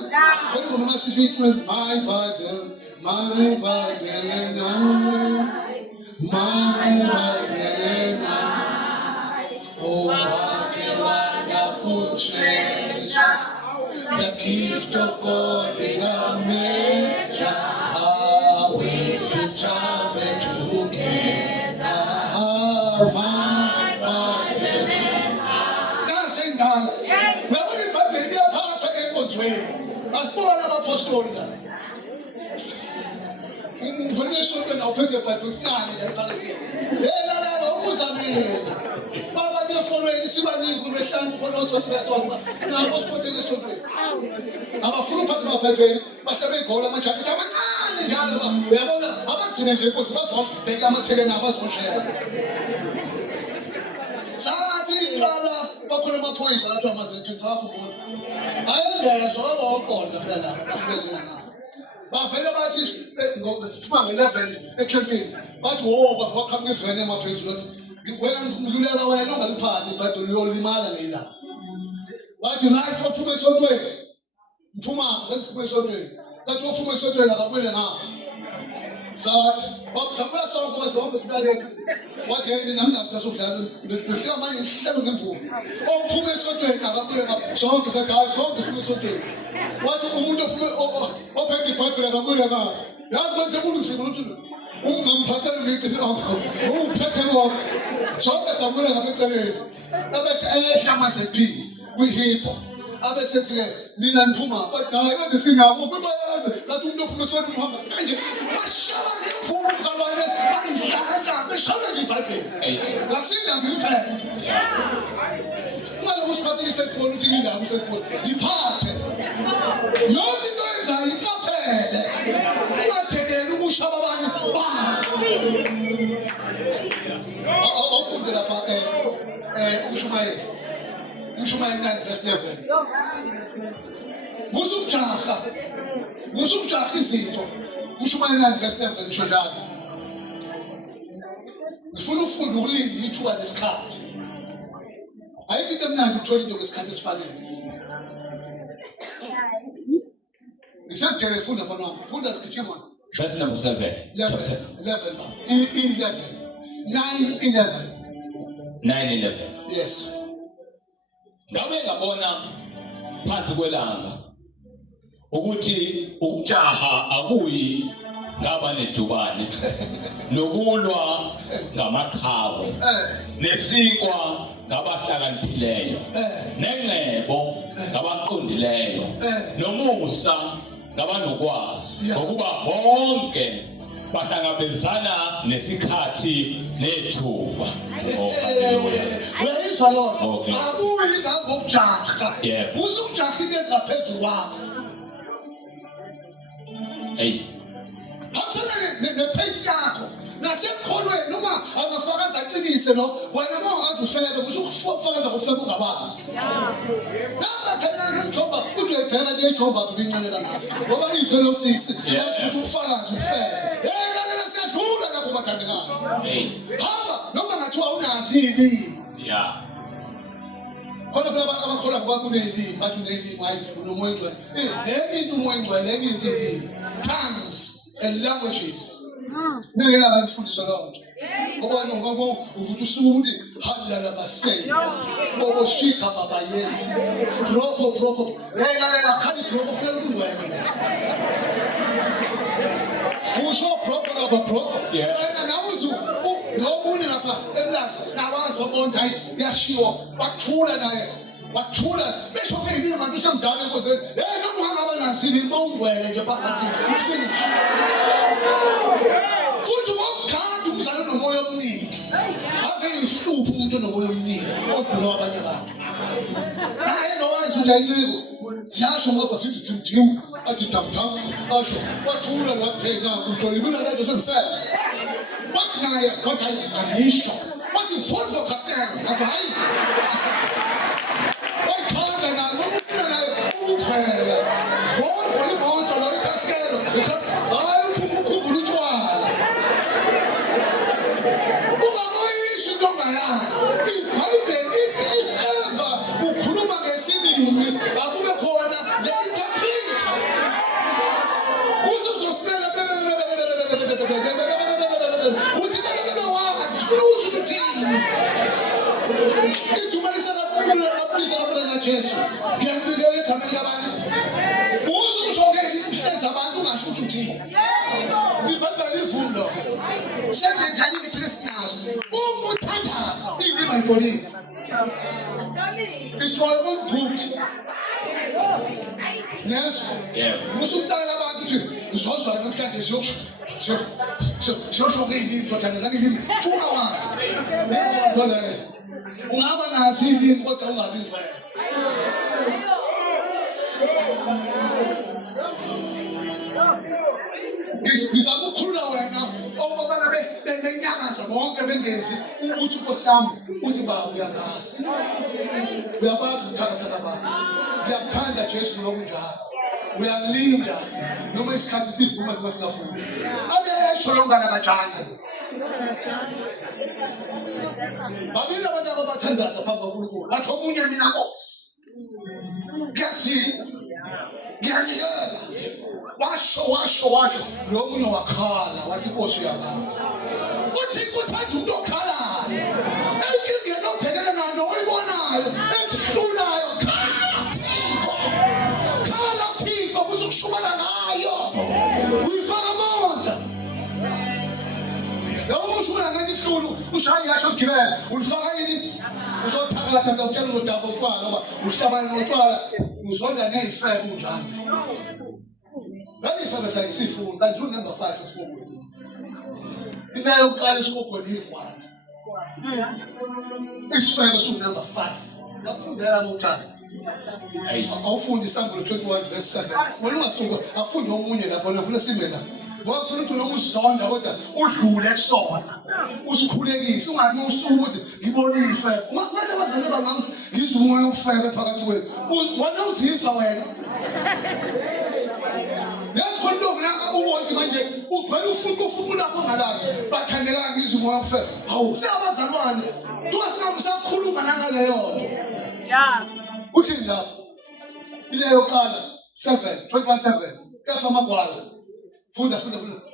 Kodwa ngoma sithi my Bible and I, my Bible and I. Oh, what a wonderful treasure, the gift of God without measure. Ah, we should travel together, my Bible and I. That's in Ghana. Now, when the Bible is part of God's way, as for an apostle, uvele na uphethe iBhayibheli uthani la ephakathi. La umuzamela. Phakathi efonweni sibaningi kulwehlanu khona othothi besonto. Sinabo siphothe esontweni. Abafuna uphatha iBhayibheli bahlabe igoli amajacket amancane njalo ba. Uyabona abazine nje inkosi bazobheka amatheleni abazoshaya. Sathi iqala bakhona amaphoyisa lathi amazethu sakhumbula. Ayengezwe wakhona phela lapha asibenzela ngapha. Bavele bathi ngosiphuma nge-11 ecampini bathi kwafaka ngivene emaphezulu wathi wena ngikulela wena ongaliphathi iBhayibheli uyolimala ngeyilanga wathi nathi ophuma esontweni mphuma sesiphuma esontweni kathi ophuma esontweni akabuyele ngapha sathi sabuya sonke bazonke sibaleka wathi yini nami nasikasodlala befika manje ngihlebe ngemvumo ophuma esontweni akabuye ngapha sonke sathi hayi sonke siphuma esontweni wathi umuntu ophethe iBhayibheli akabuye ngapha yazi manje kunzima ukuthi ungamphasela ngithi uphethe wakho sonke sabuye ngapha eceleni abese amazephi kwihipo abesethi nina niphuma but hayi kade singabo bayazi lathi umuntu ophuma esontweni uhamba kanje bashaba ngemvumo umzalwane ayidlala beshaba iBhayibheli ngasinda ngiliphethe Manje usiphathe iselfoni uthi ngindaba iselfoni iphathe yonke into enzayo iqaphele ungathekeli ukushaba abanye awufunde lapha uMshumayeli 9 verse 11 musumjaha izinto uMshumayeli 9 verse 11 ngisho njalo ngifuna ufunde ukulinda ithuba lesikhathi ayikho into emnandi ukuthola into ngesikhathi esifanele. Ngisakujele funda mfana wami, funda ngigijima. Verse number 7. 11 9:11. Yes. Ngabe ngabona phansi kwelanga ukuthi ukujaha akuyi ngaba nejubane nokulwa ngamaqhawe nesinkwa ngabahlakaniphileyo nengcebo ngabaqondileyo nomusa ngabanokwazi ngokuba bonke bahlangabezana nesikhathi nethuba. Uyayizwa lokho akuyi ngokujaha usukujaha into ezingaphezulu kwakho Hamsana ne-pace yakho nasekholweni noma angafakaza aqinise no wena mongazi ufebe usukufakaza ngofebe ungabazi nabathana ngijomba uthi uyibheka nje ijomba kubincane kancane ngoba izwe losisi ukuthi ufakaza ufebe lalela siyadula lapho bathandekayo hamba noma ngathiwa unazi ilimi khona phela abakholwa ngoba kunelimi bathi unelimi hayi unomoya engcwele lenye into umoya engcwele lenye into ilimi tongues and languages. Ningena ngifundiswa lonto. Ngoba ngoba uvuthi usuku handla basay. Bobo shika baba yeni. Propo. La khani propo fela ungwena. Usho propo ngaba propo. Wena nawuzu nomunye lapha eplasi nawazi wabona hayi yashiwo wathula naye. Wathula besho ngeke abantu semdala enkozeni noma ungaba nasini impongwele nje phakathi ufinish futhi ngokukhanda umzalo nomoya omningi ave ihlupho umuntu nomoya omningi odlula abanye abantu naye nowazi nje inciko siyasho ngoba sithi tim athi tam asho wathula wathi hey na umntwana mina kade sengisela wathi naye wathi ayisho wathi fonzo Castello ngathi hayi wayikhanda naye ngokufuna naye ukuvela fonzo imoto lo Castello hayi ukukhumbula utshwala ungamoyishi into ongayazi iBhayibheli ithi if ever ukhuluma ngesilimi akube khona the interpreter uzozosibela uthi wathi funa ukuthi uthini idumalisa kakhulu kaPhisa kaBrother Jesu ngiyakubikela egameni labantu uzusho ngeke imhlezi abantu ungasho ukuthi uthini iBhayibheli ivundo senze njani ke thina sinazo umuthandaza ingima intoni it's for your own good. Yes. Yeah. Musumtala abantu ukuthi uzozwa namhlanje siyosho ngeyilimi sothandazana ngeyilimi 2 hours. Ngibona ungaba nazo ilimi kodwa ungabi ngcwele. Ngizakukhulula wena obabana benyakaza bonke bengenzi ukuthi Nkosi yami uthi baba uyangazi uyabazi ukuthakathaka baba ngiyakuthanda Jesu lokunjalo uyangilinda noma isikhathi sivuma noma singafuni abesho lo ngana kanjani babili abantu abathandaza phambi kaNkulunkulu bathi omunye mina Nkosi ngiyanikela washo lo munye wakhala wathi Nkosi uyakazi uthi kuthanda umuntu okhalayo enkingeni obhekene nayo oyibonayo ekuhlulayo khala Thixo uzokushumana ngayo uyifaka amandla lo mushumana ngathi kuhlulu ushaya yasho ukugibela ulifaka yini uzothakatha ngokutshela udaba utshwala ngoba uhlabana notshwala uzonda nezifebe kunjani Ngani fana sayisifuna kanti number 5 esibokweni. Inayo ukala esibokweni igwana. Isifebe su number 5. Ngakufundela ngokuthanda. Awufundi Psalm 21 verse 7. Wena ungasuka afunde omunye lapho ufuna simena. Ngoba ufuna ukuthi uyomuzonda kodwa udlule kusona. Usikhulekise ungathi usuku ukuthi ngibone ifebe. Ungathi abazali bangathi ngizwe umoya ofebe phakathi kwethu. Wena uzizwa wena. Yesikondo ngaka ubonke manje ugcwele ufuku lapho ngalazi bathandela ngizwe umoya ofebe. Hawu siyabazalwane. Kuba singakhuluma nangaleyo nto. Yeah. Uthi lapho ile yoqala 7:21:7 kepha amagwala funda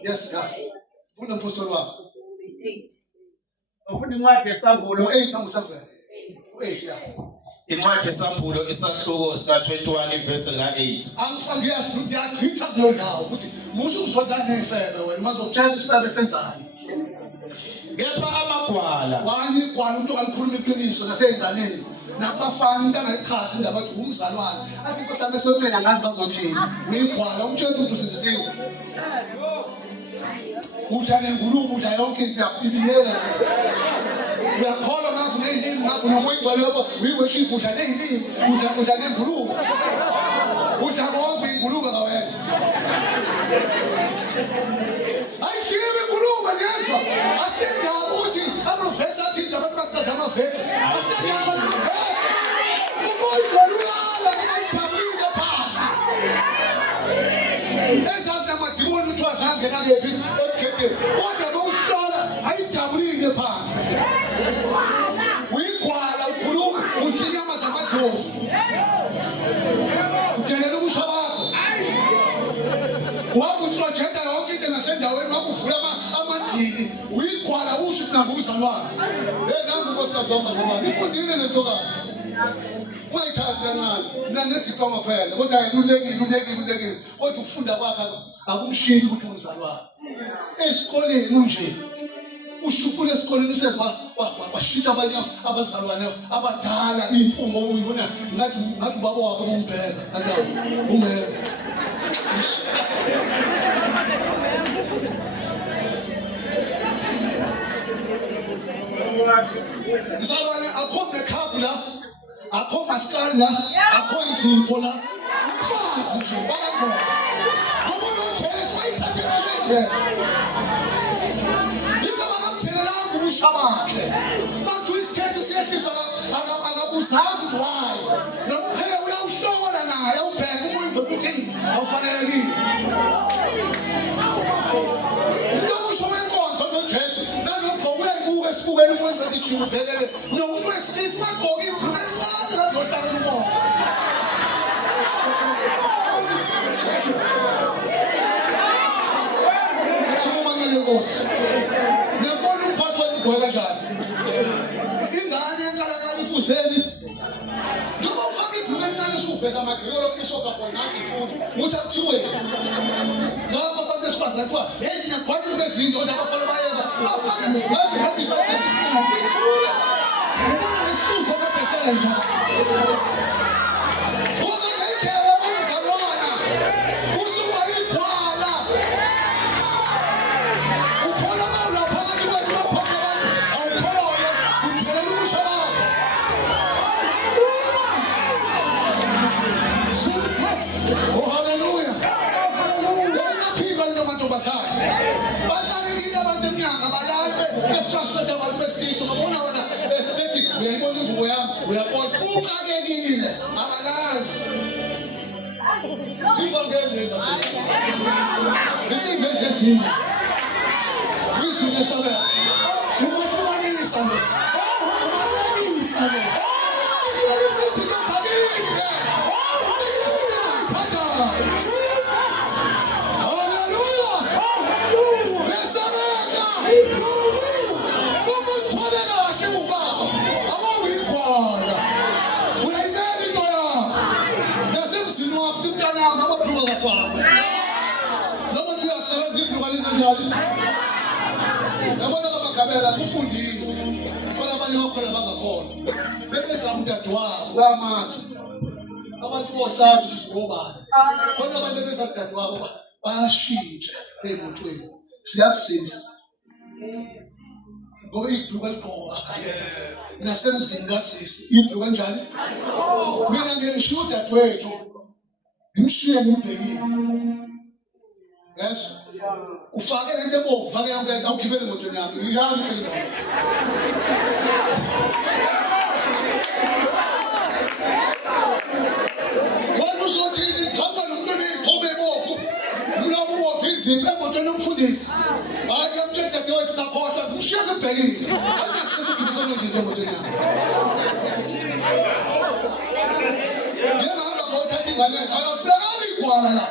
yes ya funda mpostoli wakho ufunda incwadi yesambulo 8 number 7 8 ya incwadi yesambulo isahluko sa21 verse la8 angifangiyagqitha kulo ndawo ukuthi musu uzodana nefebe wena mazokutshela isifebe senzani kepha amagwala wani igwala umuntu ongalikhuluma iqiniso naseyinganeni nabafana umuntu angayichazi indaba ukuthi umzalwane athi Nkosi yami esomena ngazi bazothini uyigwala umtshela ukuthi usindisiwe udla nengulube udla yonke into yakubibiyela uyakholwa ngapho nezilimi ngapho noma uyigcwele lapho uyiworship udla nezilimi udla nengulube udla konke ingulube kawena ayikhiwe ingulube ngezwa asitendaba ukuthi amavesi athi abantu baqaza amavesi asitendaba namavesi umoyigcwele uyala ngayithabulile phansi ezazi namadimoni uthi wazangena kephi ebugedeni kodwa bawuhlola ayijabulile phansi uyigwala ukhuluma udlinyama zamadlozi udelela ukusha bakho wakuthi wajeda yonke into nasendaweni wakuvula amandili uyigwala usho ukuthi nangumzalwane nangu unkosikazi bambazalwane ifundile lentokazi ungayithathi kancane mina nediploma phela kodwa yena ulekile kodwa ukufunda kwakhe akumshintsha ukuthi umzalwane esikoleni unje ushukule esikoleni useva washintsha abanye abazalwane abadala impungo uyibona ngathi ubaba wakhe umbheka kanti umbheka mzalwane akho makeup la akho mascara la akho izipho la bazi nje bakangqondo ngoba uJesu wayithatha emshini yini abakamthelelanga ubusha bakhe bathi isikhethe siyehliswa akabuzanga ukuthi why nomphela uyawuhlola naye ubheke umuntu ukuthi awufanelekile Ngisho wenkonzo noJesu nanokugqoke ibuke esibukela umuntu bethi juu ubhelele nomuntu wesilisa bagqoka ibhuluku encane kadodana umoya Sikumancane Nkosi ngiyabona umphathi wemigqoka kanjani ingane yenkalakala ifuzeni njengoba ufaka ibhuluku encane usuveza amagqilo lokho isoka khona nathi thuni uthi akuthiwe ngapha abantu besifazane kuthiwa hey ngiyakhona kulezinto kodwa abafana bayeka bafake bathi babesisina ithula ubona lesihluzo kaBhesenja Bona ngayithela umzalwana usuba igwala ukhona mawula phakathi kwethu baphambi abantu awukhona uthelela umusha bakho Jesus. Oh hallelujah Yaphila njengamantombazane balalelile abantu emnyanga balale befrustration abantu besilisa babona wena bethi uyayibona ingubo yami uyabona uqakekile abalali ivangeli bathi lithi ngezinye Wizwe sabe umafumanisa lo umafumanisa lo Isso é família Jesus! Aleluia! Mesameka! Como tolerá que o baba? Amor iguala. O remédio toya. Nós temos no apto canal, não a prova da fama. Não pode ir a sala de pluralismo de ali. Não pode dar uma cabela confundida. Quando a mãe vai falar baga com. Bebê sabe tatuar, vai massa. Abantu bosazi ukuthi sibobani khona abantu bezadadu wabo bayashintsha emotweni siyabusisa ngoba ibhluku ligqoka akayeke nasemzini kasisi ibhluku kanjani mina ngisho udadewethu ngimshiye ngimbhekile yes ufake lento ebomvu fake yonke awugibele emotweni yami ihamba impilo uzothini khamba nomuntu ephome ebovu umlomo ubovu izinto emotweni umfundisi hayi kuyamtshela dadewethu takhohlwa ngimshiya ngibhekile angasikho ngibizwa ngendlela emotweni yami ngihamba ngothatha ingane ayafekani igwala la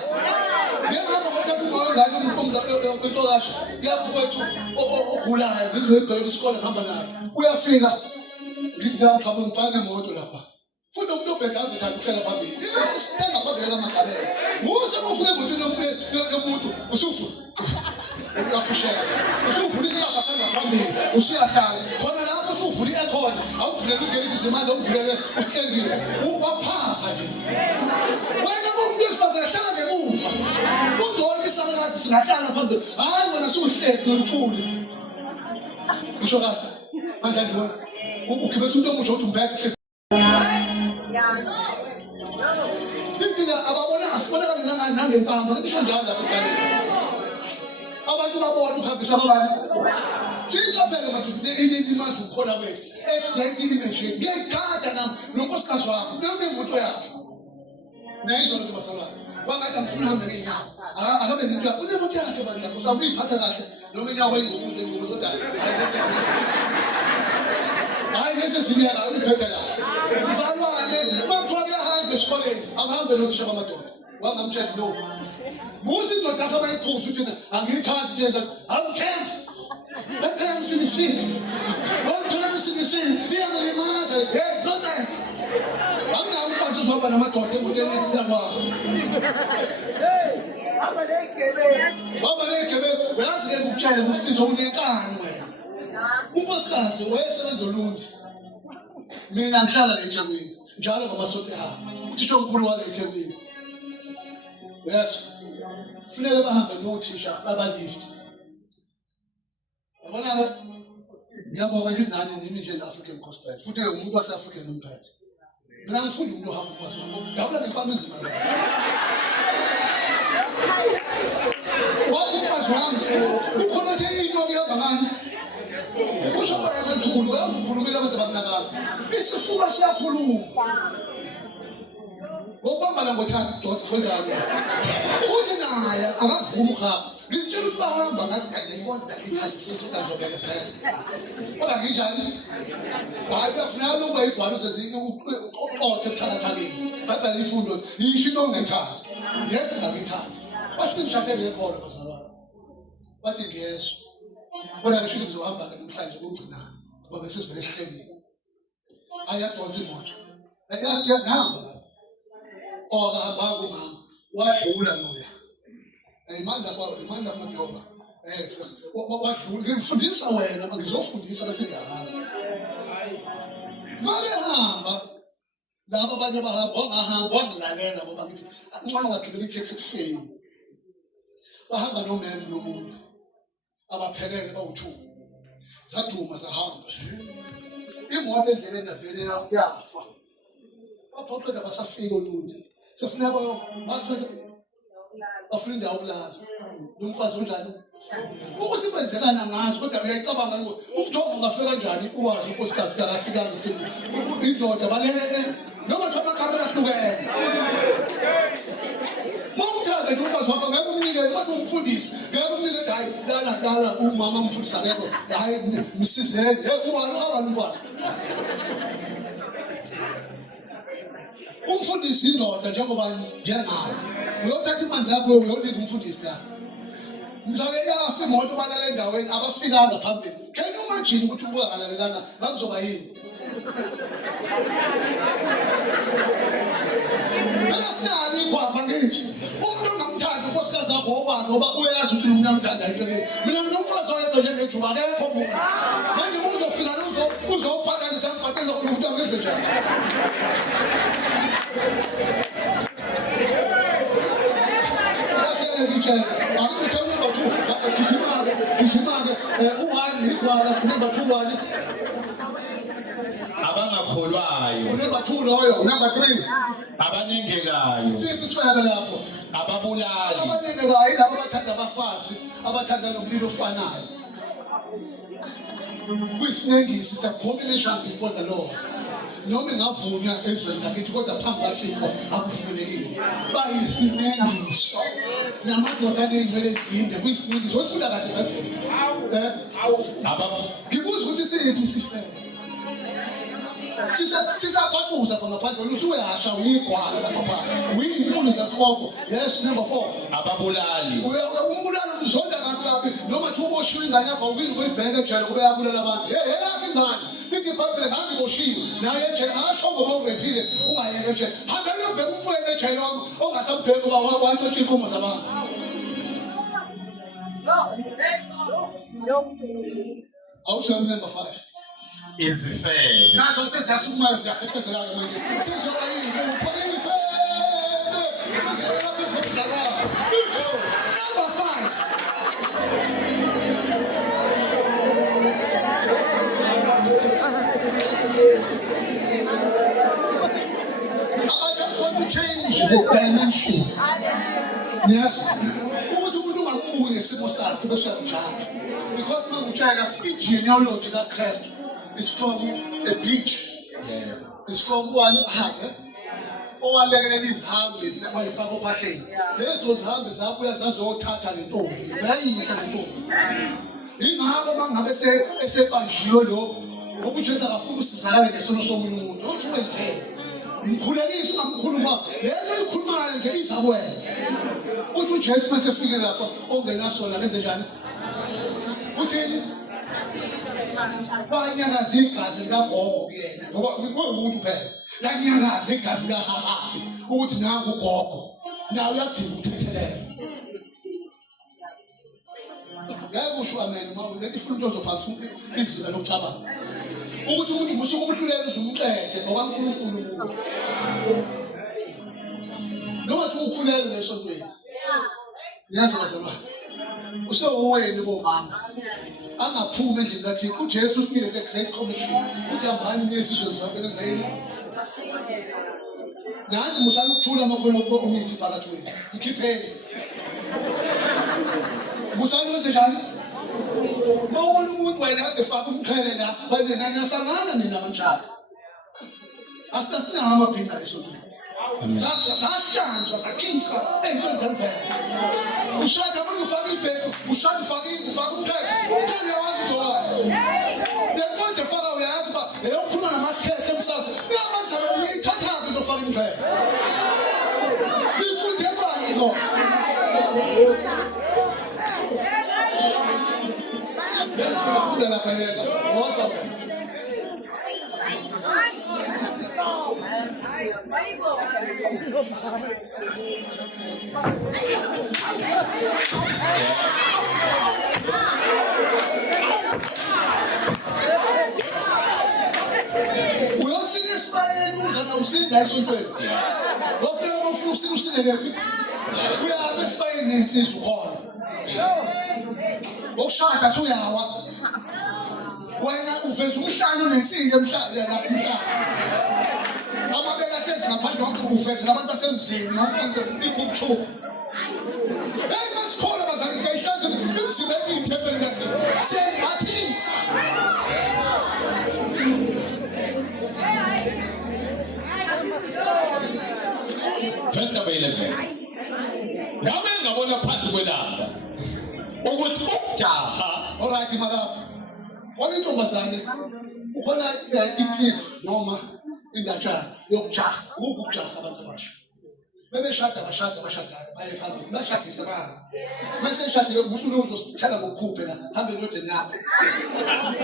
ngihamba ngothatha ingane intokasha yakwethu ogulayo ngizibhekela isikole ngihamba naye uyafika ngiyamkhamba ngibhane emoto lapha Fundo umuntu obheka ngithanda ukukhela phambili. Isithenga phambili kaMagabela. Musa ufike emotweni yomuntu usufu. Uyaphushela. Usuvulisa lapha sanga phambili. Usuyahlala. Khona lapho usuvula i-aircon. Awuvulele uDerek izimanje awuvulele uhlengile. Waphapha nje. Wena umuntu wesifazane hlala ngemuva. Udona isalakazi singahlala phambili. Hayi wena suhlezi nomthuli. Ngisho kahle. Manje ndibona. Ugibesa umuntu omusha uthi umbheke Thina ababona asibonakala nangenkamba ngisho njalo lapha eqaleni abantu babona ukuhambisa abanye Siqaphele madoda imazi ukhona wethu edethi image ngegada nami nonkosikazi wami nami emoto yakho nayizona nto basalwana bangathi angifuna hambe ngeenyawo akabe nento yakho unemoto yakhe bandla uzamuyiphatha kahle noma inyawo ingokuze kodwa hayi nesizimela uyiphethe kahle uzalwane bakuthiwa kuyahamba esikoleni akuhambe nothisha bamadoda wangamtshela no musi indoda yakho abayiphuza uthi angiyithandi into yenza awuthemba bathela msinisini wangithola msinisini iyangilimaza hey no thanks anginawo umfazi uzohamba namadoda emotweni yakwabo baba legebe uyazi ke ukutshela ukusiza unenkani wena unkosikazi wayesebenza olundi mina ngihlala eThekwini njalo ngamasonto ehamba uthisha omkhulu wale eThekwini yes kufanele bahambe nothisha babalift yabona ngiyabonga nje nani nimi nje African gospel futhi umuntu wase African umphethe mina ngifunda umuntu ohamba mfazi wami dabula ngekwami nzima mfazi wami ukhona nje into okuyamba ngani usho wena Thulu uyakhulumela abantu abanakala isifuba siyakhuluma ngokubambana ngothatha Jones kwenzani futhi naye akavumi ukuhamba ngitshela ukuthi bahamba ngathi ayinkonda ithatha sesifunda ngizobekesela kodwa nginjani hayi kufuneka lokuba ibhalo uzenze uqothe ebuthakathakeni babhale ifundo yisho into ongayithandi yebo ngakuyithandi basho ngishade ngekhona bazalwane bathi ngiyesho kodwa ngisho ngizohamba-ke namhlanje kugcinana ngoba besivele esihlelile ayadonsa imoto yahamba okahambanga umama wadlula loya imanda kumadoba wadlula ngimfundisa wena ngizofundisa bese ngiyahamba makehamba laba abanye bahamba wangahamba wangilalela ngoba ngithi ngcono ngagibela itaxi ekuseni bahamba nomema nomuntu abaphelele bawu-2 zaduma zahamba imoto endleleni yavele yafa baphoqeda basafika olundi sefuna bafuna indawo yokulala nomfazi onjani ukuthi kwenzekana ngazo kodwa uyayicabanga ukuthoma ungafika kanjani uwazi unkosikazi ukuthi akafikanga ukuthi indoda balele noma nje amakhamera ahlukene Mongithatha ke umfazi wakho ngeke umnikele kodwa umfundisi ngeke umnikele ukuthi hayi dala umama umfundisa ngeke hayi msizeni ubani abani umfazi umfundisi indoda njengoba njengawe uyothatha imanzi yakho uyonika umfundisi la mzabe yafa imoto balala endaweni abafikanga phambili can you imagine ukuthi ubuka kalalelanga ngakuzoba yini Sinali ikhwapha ngithi umuntu ongamthanda unkosikazi wakho okwakhe ngoba uyazi ukuthi umuntu amthanda eceleni mina nomfazi wayedwa njengejuba akekho umuntu manje uzofika uzophakanisa mphatheza ukuthi angenze njani number 2 gijimake u-1 igwala number 2 wani abangakholwayo number 2 loyo number 3 abanengekayo siphi isifebe lapho ababulali abanengekayo labo abathanda abafazi abathanda nomlilo ofanayo kwisinengisi sabomination before the Lord noma ngavunywa ezweni lakithi kodwa phambi kaThixo akuvumelekile bayisinengiso namadoda aney'nwele ezinde kuyisinengiso ofunda kahle eBhayibheli ngibuza ukuthi siyiphi isifebe sisaphakuza khona ngaphandle usuyasha uyigwala lapha phansi uyimpulu zesikhoko yes number 4 ababulali umbulalo umzonda kabi noma thi uboshiwe ingane yakho ukuyibheka ejele kube yabulela abantu yakho ingane lithi iBhayibheli ngani ngiboshiwe naye ejele ngasho ngoba urephile ungayeke ejele hamba uyobheka umfowenu ejele ongasambheki uba wantshontsha iy'nkomo zabantu awusho number 5 izifebe nazo seziyasukuma ziyahlekezelana manje sizoba yingutho iy'febe sizoba lapho izobuzalana number 5 I just want to change the dimension. Yes. Ukuthi umuntu ungakubuki ngesimo sakhe bese uyamjudge because mangutshela i-genealogy kaKristu is from a beach. It's from one hag owalekelela izihambi wayifaka ophahleni lezo zihambi zabuya zazothatha le ntombi bayayikha le ntombi ingakho mangabe esebanjiwe lo ngoba uJesu akafuna usizakale ngesono somunye umuntu uthi wenzeni mkhulekise ungamkhuluma lento ikhulumayo nje izakwena uthi uJesu mase efike lapha ongenasona lenze njani uthini wanyakaza igazi likagogo kuyena ngoba umuntu phela lanyakaza igazi likahahabi ukuthi nangu ugogo nawe uyadinga ukuthethelela ngeke usho amen uma ulethi ifuna into ozophatha izinga lokucabanga ukuthi umuntu musuku umhlulela uzumqethe ngokaNkulunkulu umuntu nomathi ukhulele lesontweni yazi bazalwane usewuweni bomama angaphuma endlini kaThixo uJesu ufikile se-Great Commission uthi hambani nezizwe zonke nenza yini nani musana ukuthula amakhono omithi phakathi kwenu mkhipheni Musani wenzenjani? Mawubona umuntu wena kade faka umqhele la, babe nasangana nina manjalo. Asinasinanga amabhinqa lesonto. Sahlanjwa sakhishwa ey'ntweni zemvelo. Ushada abantu ufaka ibheki, ushada ufaka umqhele. Umqhele uyawazi uzowani. Lemonto efaka uyayazi uba ukhuluma namakhekhe emsakho. Niyabazalwane niyithathaphi into ofaka imqhele. Nifunde bani kodwa? Niyafunda lapha yena, woza wena. Uyosini esibayeni umzana usinda esontweni. Wafika bafuna usine lephi? Uyabe esibayeni nensizwa ukhona. Okushada suyawa. Wena uveza umhlalo nensini emhlanje lapha umhlalo. Amabele ahlezi ngaphandle kwakho uveza abantu basemzini yonke into igubchuku. Hey masikhola bazali siyayihlanza imizimba ethi ithempeli kathi siyayihathisa. Verse number 11. Ngabe ngabona phansi kwelanga ukuthi ukujaha Alright madam. Wona intombazane ukhona iklip noma indatshana yokujaha, ukujaha abantu abasha. Bebeshada bashadayo baye phambili bashadisa bana. Mase shadile musulo uzosithela ngokukhuphe la hambe endodeni yakho.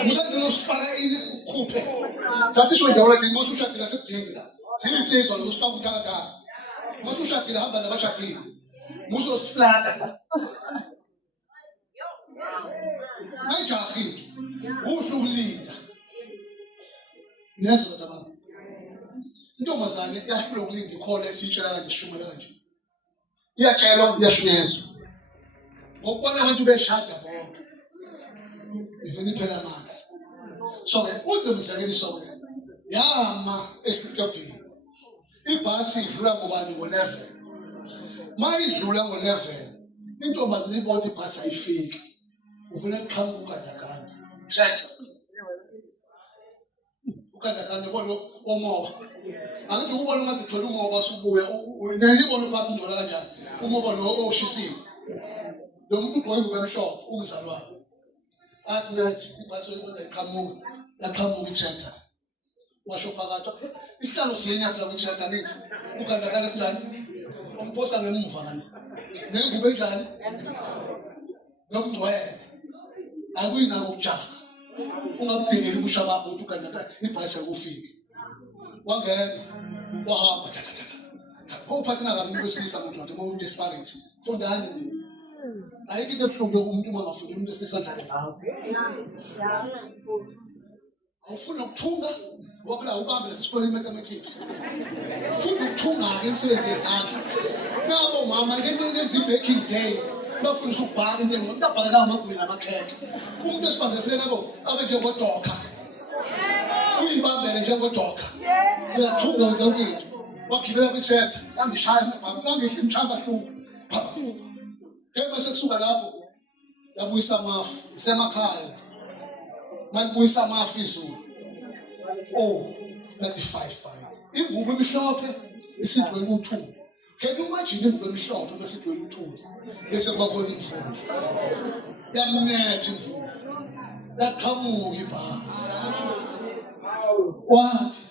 Musande usifaka ini ukukhuphe. Sasisho indawo lethi musu ushadile sekudingi la. Siyinsizwa lokusifaka ubuthakathaka. Musu ushadile hamba nabashadile. Musu usiflata la. Ayijahile. Uhlu ulinda. Niyazwa tababa. Intombazane yahlula ukulinda ikhona esitshela kanje ishumela kanje. Iyatshelwa iyashunyezwa. Ngokubona abantu beshada bonke. Iveni phela amandla. So ke udumzekeli so ke yama esitobhini. Ibhasi idlula ngobani ngo11. Mayidlula ngo11 intombazane ibona ibhasi ayifiki. Uvule qhamuka ukandakanye. Thetha. Ukandakanye bona omoba. Angithi ukubona ngathi uthola umoba usubuya nelibona uphatha undola kanjani. Umoba lo oshisiwe. Lo muntu ugqoke ngomhlophe umzalwane. Athi nathi ibhasi oyibona iqhamuka, yaqhamuka ithetha. Washo phakathi isihlalo siyenyapha kwithetha lithi ukandakanye silani. Umphosa ngemuva ngani. Nengubo enjani? Ngomgcwele. Akuyina ngokujaha. Ungabudingeli ubusha bakho ukuthi ukandakanye ibhasi akufiki. Wangena wahamba uphathina kabi umuntu wesilisa madoda uma udesperate fundani ayikho into ebuhlungu umuntu uma ngafundi umuntu esesandlane ngawo awufuna ukuthunga ngoba la ubambe lesisikole mathematics ufuna ukuthunga-ke imisebenzi yezandla nabo mama ngenza i-baking day bafundisa ukubhaka into umuntu abhaka nawo amagwini namakhekhe umuntu esifaze funeka abe njengodoka uyibambele njengodoka uyathunga wenza ukinto wagibela kwithetha yangishaya nangehla imshaka hluku thema sekusuka lapho yabuyisa amafu isemakhaya la malibuyisa amafu izulu 95 ingubo emhlophe isidwele uthuli can you imagine ingubo emhlophe besidwele uthuli bese kuba khona imvula yamnetha imvula yaqhamuka ibhasi wathi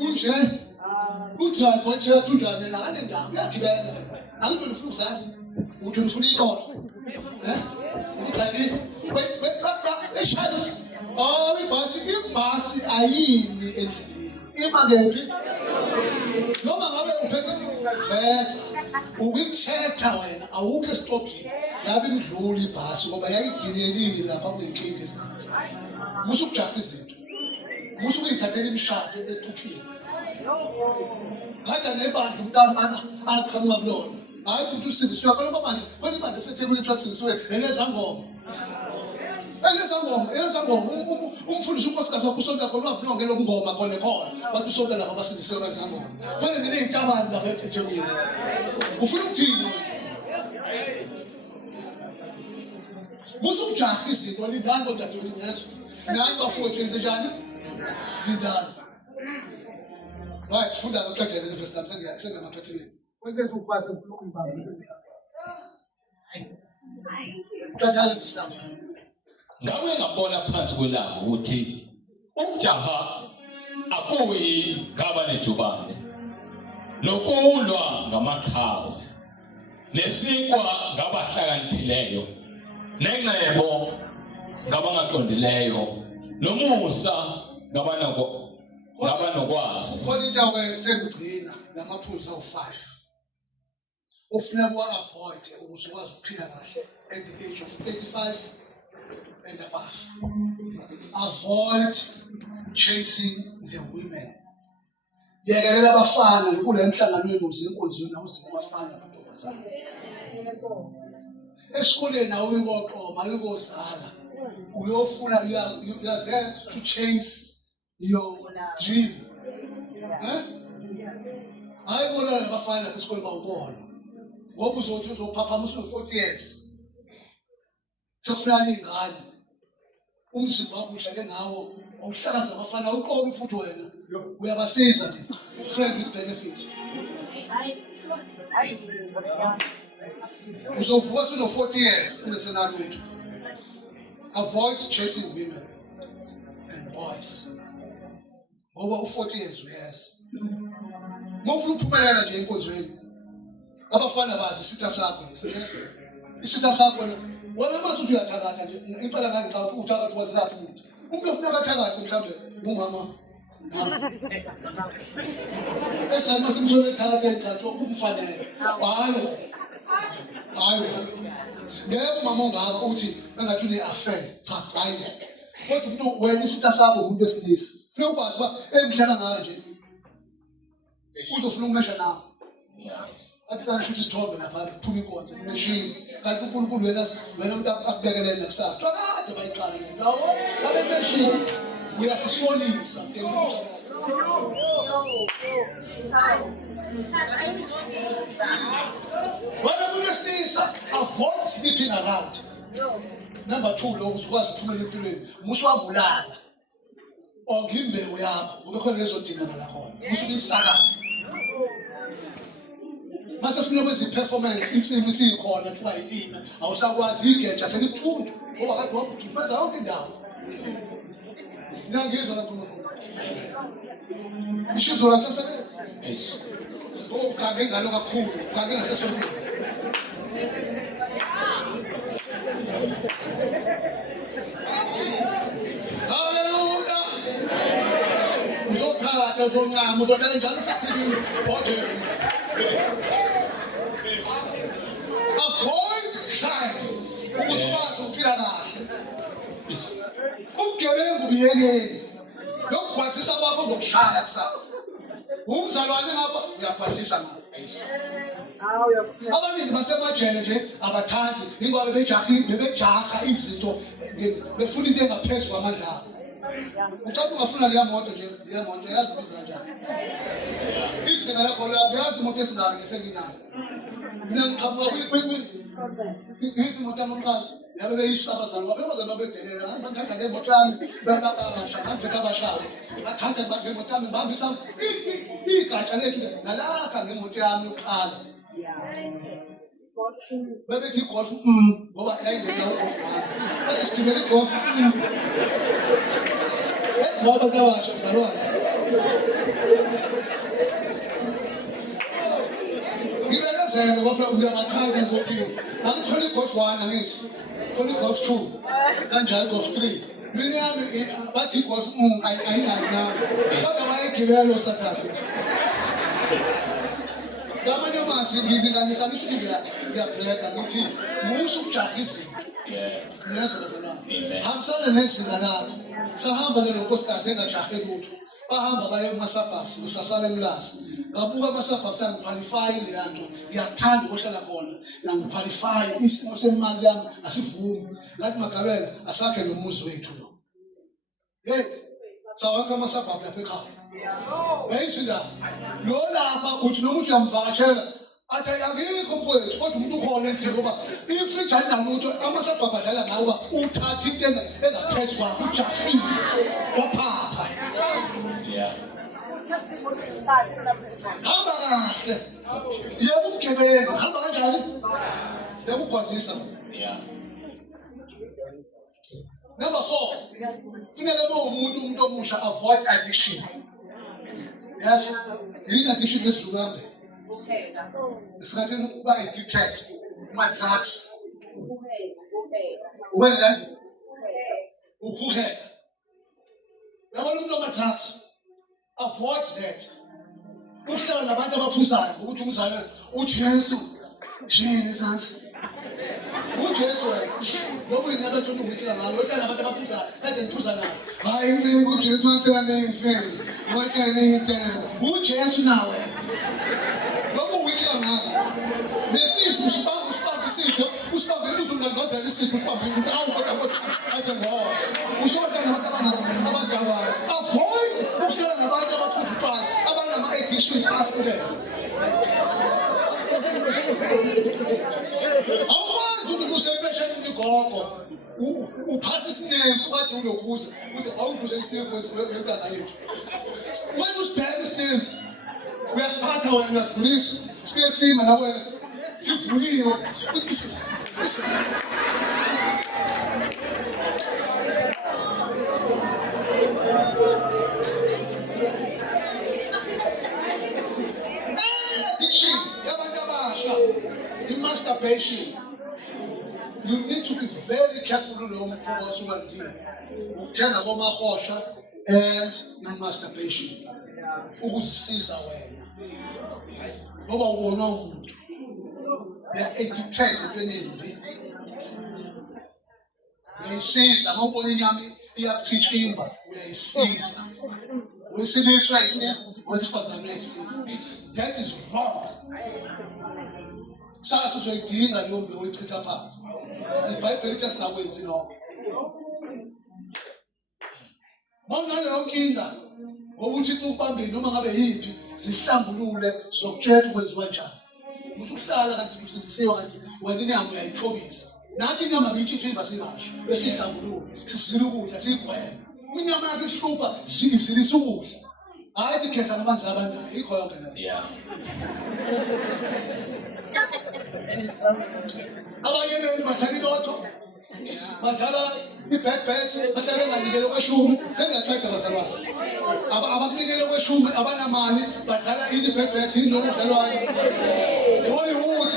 unje udrive wethetha unjani la ane ndawo uyagibela angithi ufuna uzani uthi ufuna ikolo uqali eshadi ibhasi ayimi endleleni ima kephi noma ngabe uphethe vesa ukuthetha wena awukho esitobhini yabe idlula ibhasi ngoba yayidinelile lapha kunenkinga ezinhle musu ukujaha izinto musu ukuyithathela imishado ephuphile kade nebandla umntana aqhamuka kulona hayi ukuthi usindiswe kwalo mabandla kwalo ibandla sethekwini trusisiwe elezangoma umfundisi unkosikazi wakho usonta khona wafuna ungena ukungoma khona bathi usonta lapha abasindisiwe bezangoma kwele nginey'tabani lapha ethekwini ufuna ukuthini wena musu kujaha izinto lindani kodadewethu ngezwe nani bafowethu yenze njani lindani right funda ngoqedela le verse sengamaphethelweni When there's no fight, I'm looking back. ngabe ngabona phansi kwelanga ukuthi ukujaha akuyi ngaba nejubane lokulwa ngamaqhawe nesikwa ngabahlakaniphileyo nengcebo ngabangaqondileyo nomusa ngabanokwazi khona into awesengigcina lamaphuzu awu5 ufuneka avoid ukuthi ukwazi ukuphila kahle at the age of 35 and above. Avoid chasing the women. Yekelela abafana kule emhlanganweni uzinkonzweni awuzike abafana namantombazana. Esikoleni awuyikoqoma ayikozala. Uyofuna you are there to chase your dream. Ayibona nabafana besikole bawubona. Ngoba uzothi uzophaphamisa 40 years. Sefuna ingane. Umzimba wakho uhlale ngawo awuhlakaza abafana uqobe futhi wena uyabasiza nje friend with benefit uzovuka uno 40 years unesenalutho. Avoid chasing women and boys ngoba u40 years uyazi mofuna uphumelela nje enkonzweni abafana bazi isitha sakho lesiyezwa isitha sakho wena mase uthi uyathakatha nje impela ngangixaxa uthakatha wazi lapho umuntu ufuna akathakathe mhlambe ungama esama simsole ethakatha ethathu umfanele hayi ngeke mama ongaka uthi engathi une affair cha hayi kodwa umuntu wena isitha sakho umuntu wesilisa ufuna ukwazi uba emhlala nganje uzofuna ukumesha nawe athi kanti isithombe lapha kuphuma inkonzo meshini kanti uNkulunkulu wena umuntu akubekelele kusasa kade bayiqala le lawo babe meshini uyasishonisa wena umuntu wesilisa avoid sleeping around. Number 2 lo uzokwazi ukuphumela empilweni muswabulala ongimbewu yakho kube khona lezodingakala khona musubisakaza mase funa kwenza iperformance insimi sikhona kuba yilima awusakwazi igeja selikuthunda ngoba kade wabudifeza yonke indawo ngiyangizwa lapho ishizo lasesebenza yes ukage ngalo kakhulu ukage ngasesontweni haleluya uzothatha uzoncama uzodlala njalo usathibile bonke avoid crime ukuzikwazi ukuphila kahle ubugebengu biyekeni lokugwazisa kwakho uzokushaya kusasa umzalwane ngapha uyagwazisa ngapha abaningi basemajele nje abathandi ingoba bebejaha izinto befuna into engaphezulu kwamandla abo ucathi ungafuna leya moto nje leya moto yazi ibiza kanjani izinga lakho yazi imoto esingaki ngesenginayo mina ngiqhamuka imoto yamuqala yabe beyisabazana babezana babedelela bathatha ke imoto yami babasha ngaphethe abashaka bathatha ngemoto yami bahambisa igatsha lethu ngalakha ngemoto yami uqala bebethi golf ngoba yayingena golf wami bathi sigibele golf ngoba kabasha mzalwane ngibelezela ngoba uyabathanda ngizothini ngathi khona igolf 1 angithi khona igolf 2 kanjalo golf 3 mina yami bathi igolf ayinayo nami kodwa bayigibelo sathathu ngamanye amasi nginganisa ngisho ngiyabhreka ngithi musho ukujaha izinto niyazwa bazalwane hambisana nezinga lakho sahamba nenkosikazi engajahe lutho bahamba baye kuma-suburbs usasala emlasi ngabuka ama-suburbs angiqualify leyanto ngiyakuthanda ukuhlala khona nangiqualify isimo semali yami asivumi ngathi Magabela asakhe lo muzi wethu lo hey sawakha ama-suburbs lapha ekhaya yayisho njani lo lapha uthi noma uthi uyamvakashela athi akekho mfowethu kodwa umuntu ukhona endlini ngoba ifriji alinalutho amasabhabhadala ngayo uba uthatha into engaphezu kwakho ujahile waphapha Yeah. hamba kahle yebo ubugebengu hamba kanjani bekugwazisa Yeah. number 4 funeka umuntu omusha avoid addiction yes yini addiction ngesizulu kambe esingathini ukuba addicted kuma-drugs ukwenzani ukuheka yabona umuntu wama-drugs avoid that ukuhlala nabantu abaphuzayo ukuthi umzalwane ujesu jesus ujesu ngoba uyinabathi unuwikila ngalo uhlala nabantu abaphuzayo kade ngiphuza nabo hayi ncike ujesu wahlala ney'mfeli wahlala ney'ntela ujesu nawe ngoba uwikila ngalo nesipho usibambe isipho usibambe uzunandozela isipho usibambe ukuthi awu kodwa nkosana asengoba ushoda nabantu abadawayo avoid ukuhlala nabantu abaphuza utshwala abanama-addictions ahlukene awukwazi ukuthi usempeshanini igogo uphasa isinemfu kade unokuza ukuthi awuvuze isinemfu wentanga yethu wathi usibheke isinemfu uyasiphatha wena uyasivulisa sike sima na wena sivuliwe addiction yabantu abasha i-masturbation. You need to be very careful kulowo mkhuba osulandile ukuthenga komakosha and i-masturbation ukuzisiza wena ngoba ubona umuntu they are addicted entweni embi uyayisiza uma ubona inyama iyakuthitshimba uyayisiza wesilisa uyayisiza wesifazane uyayisiza that is wrong sasa uzoyidinga leyo mbewu oyichitha phansi ibhayibheli lithi asingakwenzi noko mawunaleyo nkinga ngokuthi ukubambeni noma ngabe yiphi zihlambulule zokutshela ukwenziwa njani musu kuhlala kanti sisindisiwe kanti wena inyama uyayithobisa nathi inyama biyitshitshimba sibasho bese ihlambulule sisile ukudla siyigweme inyama yakhe ihlupha sizilisa ukudla hayi igeza ngamanzi abanayo ikho yonke leyo Yeah. abanye badlala ilotho badlala i-bet badlala enganikele kweshumi sengiyaqeda bazalwane abakunikele kweshumi abanamali badlala i-bet yini lokudlalwayo Hollywood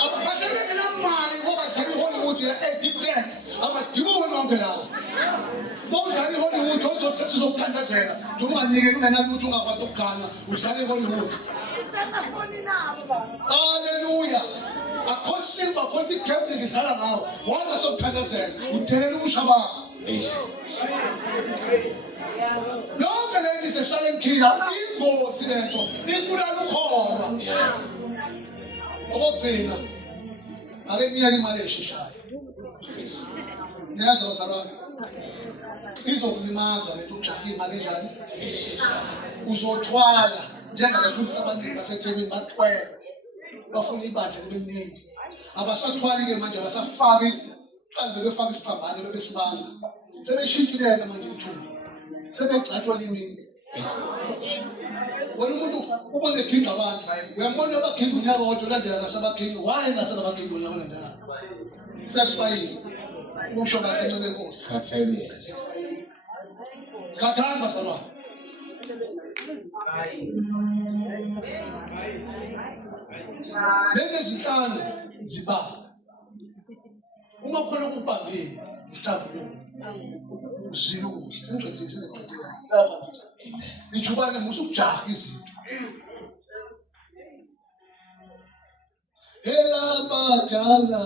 badlala bengenamali ngoba badlala i-Hollywood ye-addicted amadimoni wonke lawo mawudlala i-Hollywood ozothetha uzokuthandazela njengoba unganikeli ungenalutho ungakwazi ukugana udlala i-Hollywood Hallelujah. Akho simba akho igame ngidlala ngawo waza sokuthandazela uthelela ubusha bakho lonke lento isesale mkhila ingozi lento inkulana ukholwa okugcina ake niyeke imali esheshayo niyazi bazalwane izokulimaza lento ujaha imali enjani uzothwala njengabafundisi abaningi baseThekwini bathwele bafuna ibandla libe liningi abasathwali-ke manje abasafaki qala bebefaka isiphambane bebesibanga sebeshintshile-ke manje umthungo sebegcatshwa limini wena umuntu ubone eginga abantu uyambona abaginga unyaka wodwa ulandela ngasabaginga waye ngasenabaginga unyaka olandelayo sekusibayile usho kahle ncele enkosi khathani bazalwane lezi zinhlanu zibamba uma khona ukubambeni zihlambuluke uzile ukudla singqedile singeqedile lapha ijubane musukujaha izinto elabadala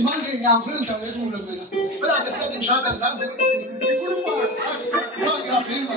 Imanje ngiyamfunda ngethule mina. Phela ke sikade ngishada ngizambe. Ngifuna ukwazi, ngiyabhinga.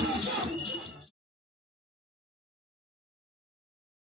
It's